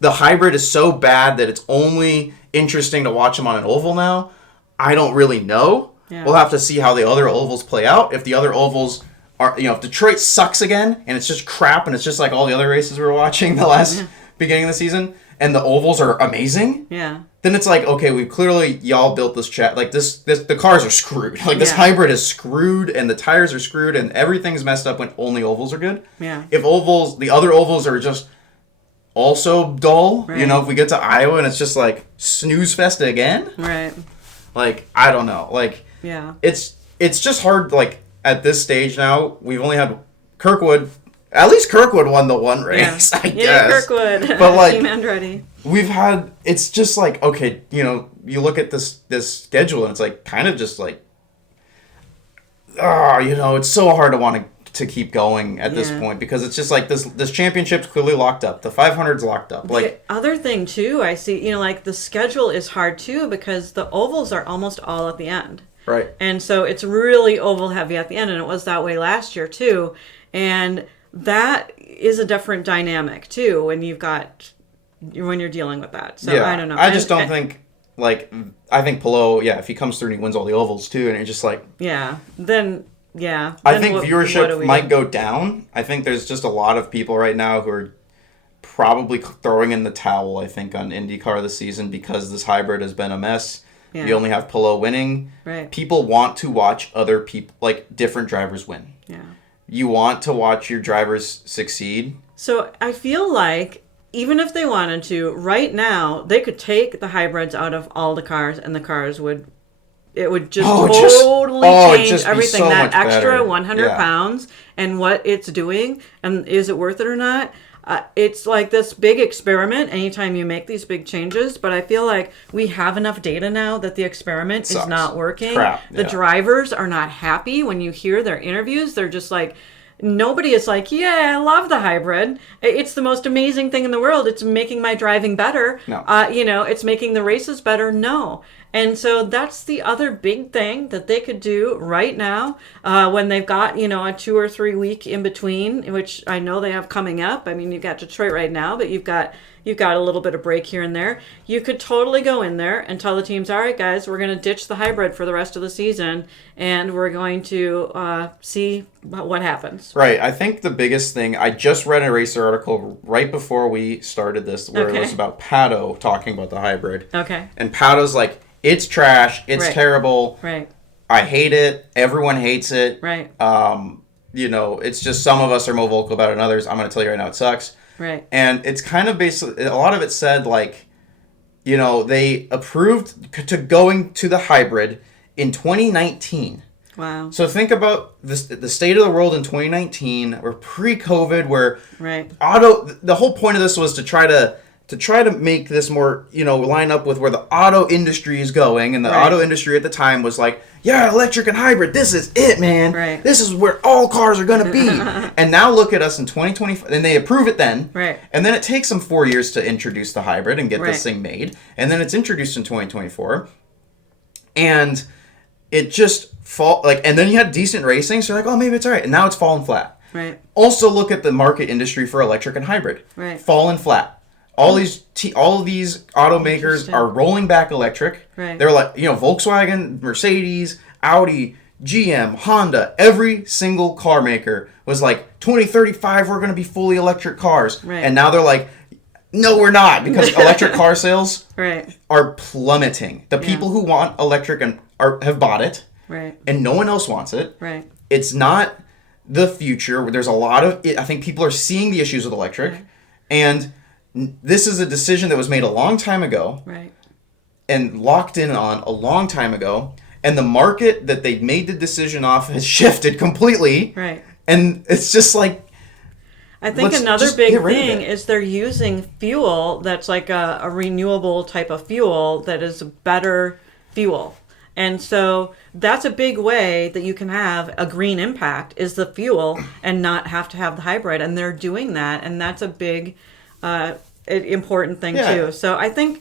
the hybrid is so bad that it's only interesting to watch them on an oval now? I don't really know. Yeah. We'll have to see how the other ovals play out. If the other ovals are, you know, if Detroit sucks again and it's just crap and it's just like all the other races we were watching the last beginning of the season, and the ovals are amazing, then it's like, okay, we clearly, y'all built this like this the cars are screwed. Like, this hybrid is screwed and the tires are screwed and everything's messed up when only ovals are good. Yeah. If the other ovals are just also dull, you know, if we get to Iowa and it's just like snooze fest again, like, I don't know, like, it's just hard. Like, at this stage now, we've only had Kirkwood. At least Kirkwood won the one race, I guess. Kirkwood. But like, Team Andretti. We've had, it's just like, okay, you know, you look at this schedule and it's like kind of just like, you know, it's so hard to want to keep going at this point, because it's just like this championship's clearly locked up. The 500's locked up. Like, the other thing too, I see, you know, like, the schedule is hard too because the ovals are almost all at the end. Right. And so it's really oval heavy at the end, and it was that way last year too. And that is a different dynamic too when you're dealing with that. So I don't know. I just don't think, like, I think Palou, if he comes through and he wins all the ovals too, and it's just like, then I think viewership might go down. I think there's just a lot of people right now who are probably throwing in the towel, I think, on IndyCar this season, because this hybrid has been a mess. You only have Palou winning. Right. People want to watch other people, like, different drivers win. Yeah. You want to watch your drivers succeed. So I feel like even if they wanted to, right now, they could take the hybrids out of all the cars and the cars would just totally change everything. So that extra 100 pounds and what it's doing, and is it worth it or not? It's like this big experiment anytime you make these big changes, but I feel like we have enough data now that the experiment is not working. The drivers are not happy. When you hear their interviews, they're just like, nobody is like, yeah, I love the hybrid. It's the most amazing thing in the world. It's making my driving better. No. You know, it's making the races better. No. And so that's the other big thing that they could do right now when they've got, a 2 or 3 week in between, which I know they have coming up. I mean, you've got Detroit right now, but you've got a little bit of break here and there. You could totally go in there and tell the teams, all right, guys, we're going to ditch the hybrid for the rest of the season, and we're going to see what happens. Right. I think the biggest thing, I just read a racer article right before we started this where it was about Pato talking about the hybrid. Okay. And Pato's like, it's trash. It's terrible. Right. I hate it. Everyone hates it. Right. It's just some of us are more vocal about it than others. I'm going to tell you right now, it sucks. Right. And it's kind of basically, a lot of it said like, they approved to going to the hybrid in 2019. Wow. So think about the state of the world in 2019 or pre-COVID where the whole point of this was to try to make this more, line up with where the auto industry is going. And the auto industry at the time was like, yeah, electric and hybrid, this is it, man. Right. This is where all cars are going to be. And now look at us in 2025. And they approve it then. Right. And then it takes them 4 years to introduce the hybrid and get this thing made. And then it's introduced in 2024. And it just and then you had decent racing. So you're like, oh, maybe it's all right. And now it's falling flat. Right. Also look at the market industry for electric and hybrid. Right. Falling flat. All these automakers are rolling back electric. Right. They're like, Volkswagen, Mercedes, Audi, GM, Honda, every single car maker was like, 2035, we're going to be fully electric cars. Right. And now they're like, no, we're not, because electric car sales are plummeting. The people who want electric have bought it, and no one else wants it. Right. It's not the future. There's a lot of, I think people are seeing the issues with electric, and this is a decision that was made a long time ago and locked in on a long time ago. And the market that they made the decision off has shifted completely. Right. And it's just like... I think another big thing is they're using fuel that's like a renewable type of fuel that is a better fuel. And so that's a big way that you can have a green impact is the fuel and not have to have the hybrid. And they're doing that. And that's a big... important thing too. So I think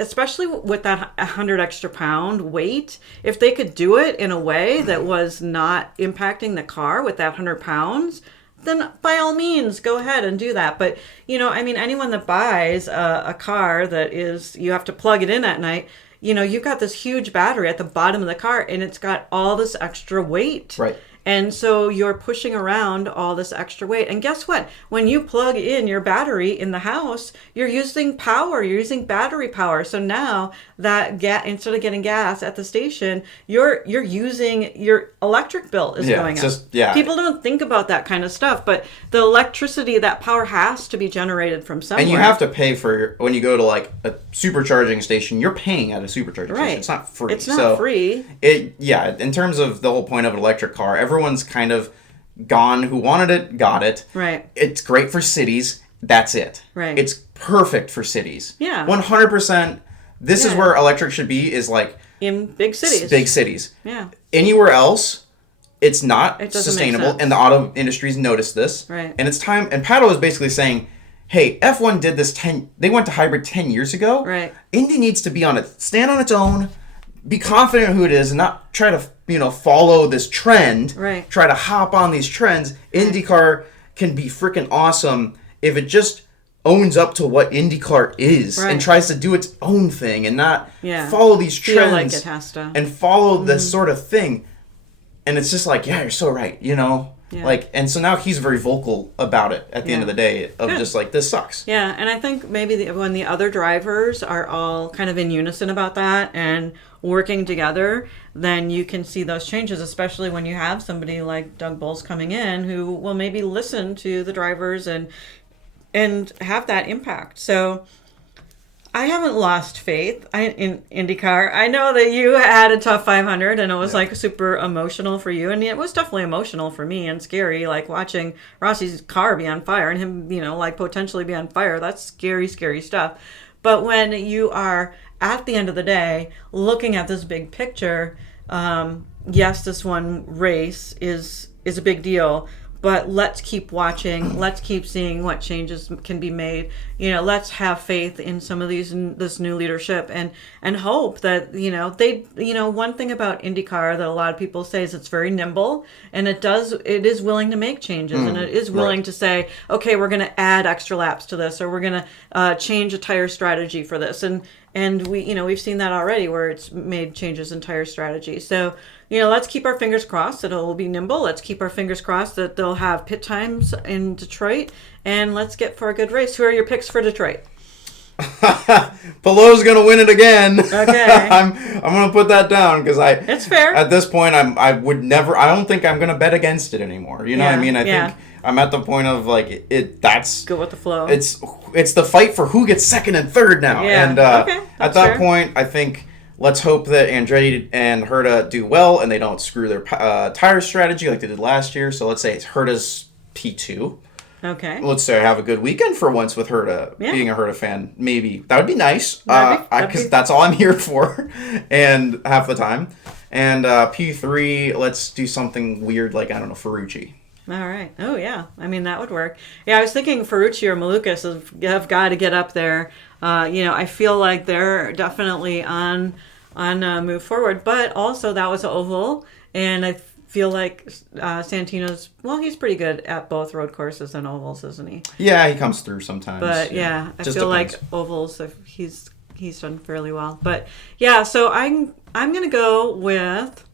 especially with that 100 extra pound weight, if they could do it in a way that was not impacting the car with that 100 pounds, then by all means go ahead and do that. But anyone that buys a car that is you have to plug it in at night, you've got this huge battery at the bottom of the car and it's got all this extra weight. Right. And so you're pushing around all this extra weight. And guess what? When you plug in your battery in the house, you're using power. You're using battery power. So now that instead of getting gas at the station, you're using your electric bill is going up. People don't think about that kind of stuff, but the electricity, that power has to be generated from somewhere. And you have to pay for when you go to like a supercharging station. You're paying at a supercharging station. It's not free. It's not free. In terms of the whole point of an electric car, everyone's kind of gone. Who wanted it, got it. Right. It's great for cities. That's it. Right. It's perfect for cities. Yeah. 100%. This is where electric should be, is like... in big cities. Big cities. Yeah. Anywhere else, it's not sustainable. And the auto industry's noticed this. Right. And it's time... And Pato is basically saying, hey, F1 did this they went to hybrid 10 years ago. Right. Indy needs to stand on its own, be confident in who it is, and not try to, follow this trend. Right. Try to hop on these trends. Right. IndyCar can be freaking awesome if it just owns up to what IndyCar is and tries to do its own thing and not follow these trends. Feel like it has to. And follow this sort of thing. And it's just like, you're so right, Yeah. Like, and so now he's very vocal about it at the end of the day of just like, this sucks. Yeah, and I think maybe when the other drivers are all kind of in unison about that and working together, then you can see those changes, especially when you have somebody like Doug Boles coming in who will maybe listen to the drivers and have that impact. So I haven't lost faith in IndyCar. I know that you had a tough 500 and it was like super emotional for you. And it was definitely emotional for me and scary, like watching Rossi's car be on fire and him, like potentially be on fire. That's scary, scary stuff. But when you are at the end of the day looking at this big picture, yes, this one race is a big deal. but let's keep watching. Let's keep seeing what changes can be made. Let's have faith in some of this new leadership, and hope that one thing about IndyCar that a lot of people say is it's very nimble, and it is willing to make changes, and it is willing to say, okay, we're going to add extra laps to this, or we're going to change a tire strategy for this, and we've seen that already where it's made changes in tire strategy. So, let's keep our fingers crossed that it'll be nimble. Let's keep our fingers crossed that they'll have pit times in Detroit, and let's get for a good race. Who are your picks for Detroit? Palou's gonna win it again. Okay. I'm gonna put that down because it's fair. At this point, I don't think I'm gonna bet against it anymore. You know what I mean? I think I'm at the point of like that's go with the flow. It's the fight for who gets second and third now. Yeah. And at that fair. point, I think let's hope that Andretti and Herta do well and they don't screw their tire strategy like they did last year. So let's say it's Herta's P2. Okay. Let's say I have a good weekend for once with Herta, being a Herta fan. Maybe. That would be nice. Because that's all I'm here for. And half the time. And P3, let's do something weird like, I don't know, Ferrucci. All right. Oh, yeah. I mean, that would work. Yeah, I was thinking Ferrucci or Malukas have got to get up there. I feel like they're definitely on move forward. But also, that was an oval. And I feel like Santino's, he's pretty good at both road courses and ovals, isn't he? Yeah, he comes through sometimes. But I just feel depends. like ovals, he's done fairly well. But yeah, so I'm gonna go with.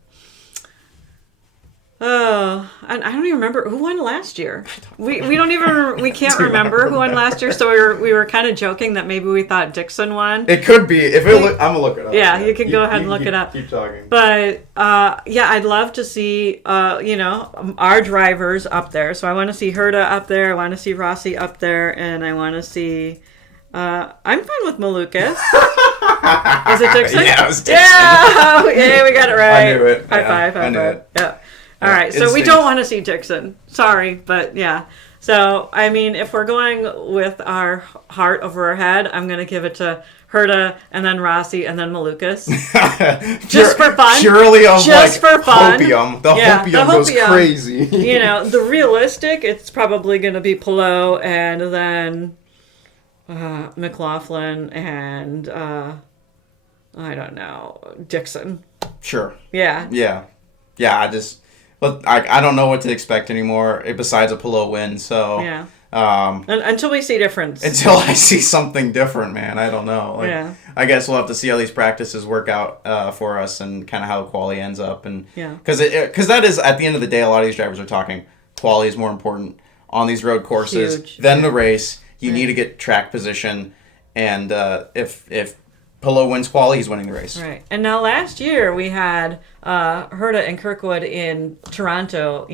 Oh, I don't even remember who won last year. We can't remember who won last year. So we were kind of joking that maybe we thought Dixon won. It could be. I'm gonna look it up. Yeah, you can go ahead and look it up. Keep talking. But I'd love to see our drivers up there. So I want to see Herta up there. I want to see Rossi up there, and I want to see. I'm fine with Malukas. Was it Dixon? Yeah, it was Dixon. Yeah, we got it right. I knew it. High five. Yeah. All right, so we don't want to see Dixon. Sorry, but yeah. So, I mean, if we're going with our heart over our head, I'm going to give it to Herta and then Rossi and then Malukas. Just for fun. Purely of just like for fun. hopium. The hopium goes crazy. The realistic, it's probably going to be Palou and then McLaughlin and, I don't know, Dixon. Sure. Yeah. Yeah. Yeah, I don't know what to expect anymore besides a Palou win, so... Yeah. Until we see difference. Until I see something different, man. I don't know. I guess we'll have to see how these practices work out for us and kind of how quali ends up. Because that is, at the end of the day, a lot of these drivers are talking quali is more important on these road courses than the race. You need to get track position, and if Palou wins quali, he's winning the race. Right. And now last year we had Herta and Kirkwood in Toronto,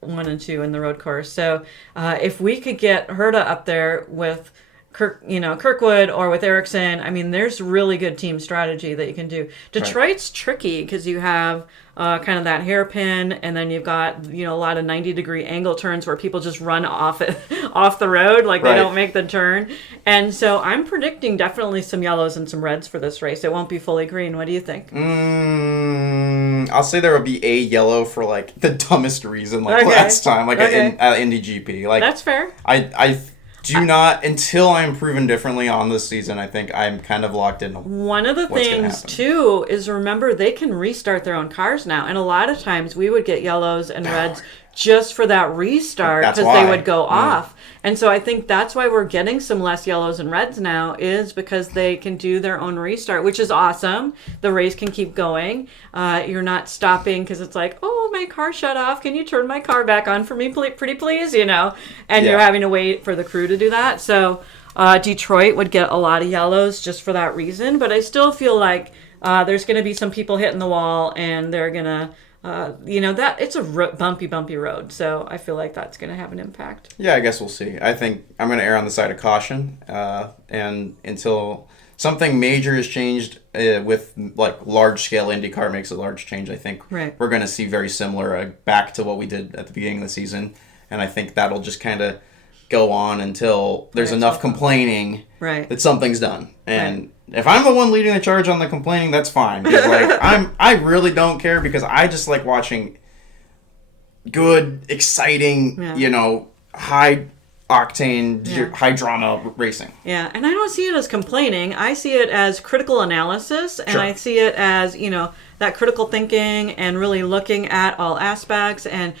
1 and 2 in the road course. So if we could get Herta up there with Kirkwood or with Ericsson, I mean, there's really good team strategy that you can do. Detroit's tricky because you have kind of that hairpin, and then you've got a lot of 90-degree angle turns where people just run off the road, like they don't make the turn. And so I'm predicting definitely some yellows and some reds for this race. It won't be fully green. What do you think? I'll say there will be a yellow for like the dumbest reason, last time, at Indy GP. Like that's fair. I do not, until I'm proven differently on this season, I think I'm kind of locked in. One of the things, too, is remember they can restart their own cars now. And a lot of times we would get yellows and reds just for that restart because they would go off. And so I think that's why we're getting some less yellows and reds now, is because they can do their own restart, which is awesome. The race can keep going. You're not stopping because it's like, oh, my car shut off. Can you turn my car back on for me, pretty please? And you're having to wait for the crew to do that. So Detroit would get a lot of yellows just for that reason. But I still feel like there's going to be some people hitting the wall, and they're going to... that it's a bumpy road, so I feel like that's going to have an impact. Yeah, I guess we'll see. I think I'm going to err on the side of caution, and until something major is changed with like large scale IndyCar makes a large change, I think we're going to see very similar back to what we did at the beginning of the season, and I think that'll just kind of go on until there's enough complaining that something's done. And if I'm the one leading the charge on the complaining, that's fine. Because I really don't care, because I just like watching good, exciting, high octane, high drama racing. Yeah, and I don't see it as complaining. I see it as critical analysis, and I see it as, that critical thinking and really looking at all aspects and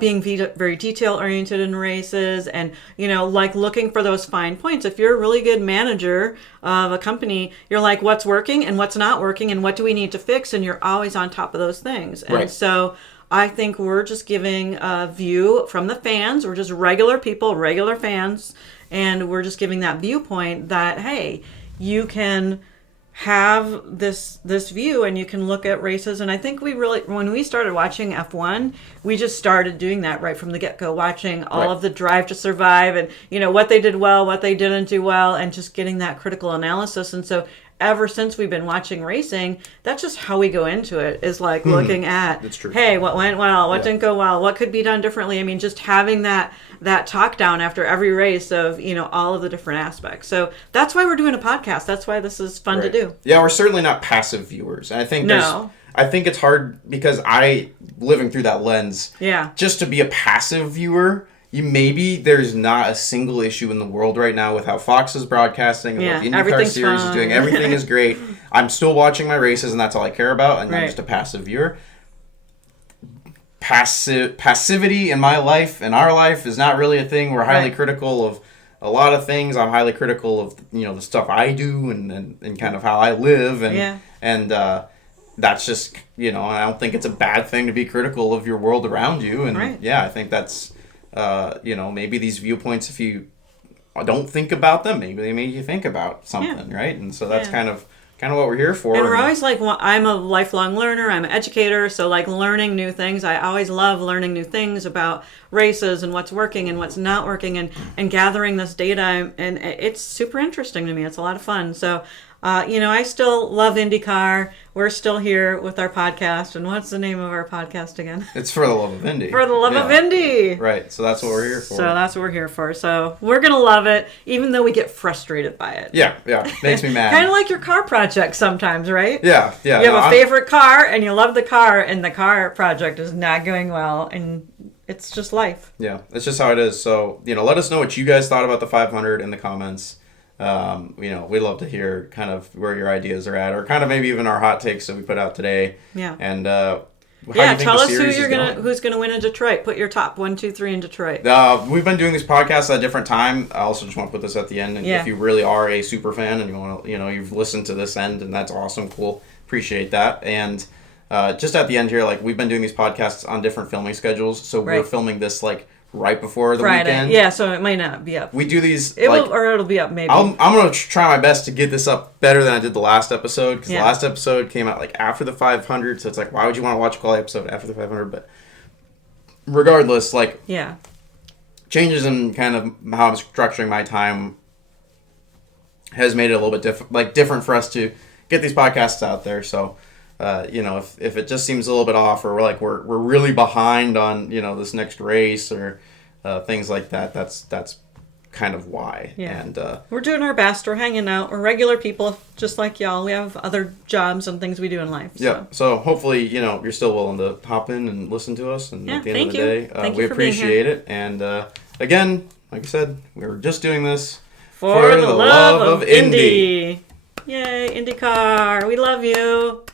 being very detail-oriented in races and, like looking for those fine points. If you're a really good manager of a company, you're like, what's working and what's not working and what do we need to fix? And you're always on top of those things. And so I think we're just giving a view from the fans. We're just regular people, regular fans, and we're just giving that viewpoint that, hey, you can have this view and you can look at races. And I think we really, when we started watching F1, we just started doing that right from the get-go, watching all of the Drive to Survive and, what they did well, what they didn't do well, and just getting that critical analysis. And so ever since we've been watching racing, that's just how we go into it, is like looking at, hey, what went well, what didn't go well, what could be done differently. I mean, just having that talk down after every race of, all of the different aspects. So that's why we're doing a podcast. That's why this is fun to do. Yeah, we're certainly not passive viewers. And I think I think it's hard because living through that lens, just to be a passive viewer, there's not a single issue in the world right now with how Fox is broadcasting and what the IndyCar series is doing. Everything is great. I'm still watching my races, and that's all I care about, and I'm just a passive viewer. Passivity in my life, in our life, is not really a thing. We're highly critical of a lot of things. I'm highly critical of the stuff I do and kind of how I live, and that's just I don't think it's a bad thing to be critical of your world around you, and I think that's. Maybe these viewpoints, if you don't think about them, maybe they make you think about something, right? And so that's kind of what we're here for. And we're always like, I'm a lifelong learner, I'm an educator, so like learning new things. I always love learning new things about races and what's working and what's not working and gathering this data, and it's super interesting to me. It's a lot of fun. So I still love IndyCar. We're still here with our podcast. And what's the name of our podcast again? It's For the Love of Indy. For the Love of Indy. Right. So that's what we're here for. So we're going to love it, even though we get frustrated by it. Yeah. Makes me mad. Kind of like your car project sometimes, right? Yeah. You have a favorite car, and you love the car, and the car project is not going well, and it's just life. Yeah. It's just how it is. So, let us know what you guys thought about the 500 in the comments. We'd love to hear kind of where your ideas are at, or kind of maybe even our hot takes that we put out today. Yeah. And how do you think tell the us series who's gonna win in Detroit. Put your top 1, 2, 3 in Detroit. We've been doing these podcasts at a different time. I also just want to put this at the end. And if you really are a super fan and you want to, you've listened to this end, and that's awesome, cool, appreciate that. And just at the end here, like, we've been doing these podcasts on different filming schedules, so we're filming this like right before the weekend. Yeah, so it might not be up. We do these... it'll be up maybe. I'm going to try my best to get this up better than I did the last episode, because the last episode came out like after the 500, so it's like, why would you want to watch a quality episode after the 500? But regardless, changes in kind of how I'm structuring my time has made it a little bit different for us to get these podcasts out there. So... if it just seems a little bit off, or we're really behind on this next race or things like that, that's kind of why. Yeah. And we're doing our best. We're hanging out. We're regular people, just like y'all. We have other jobs and things we do in life. So. Yeah. So hopefully you're still willing to hop in and listen to us. And at the end of the day, we appreciate it. And again, like I said, we're just doing this for the love of Indy. Yay, IndyCar! We love you.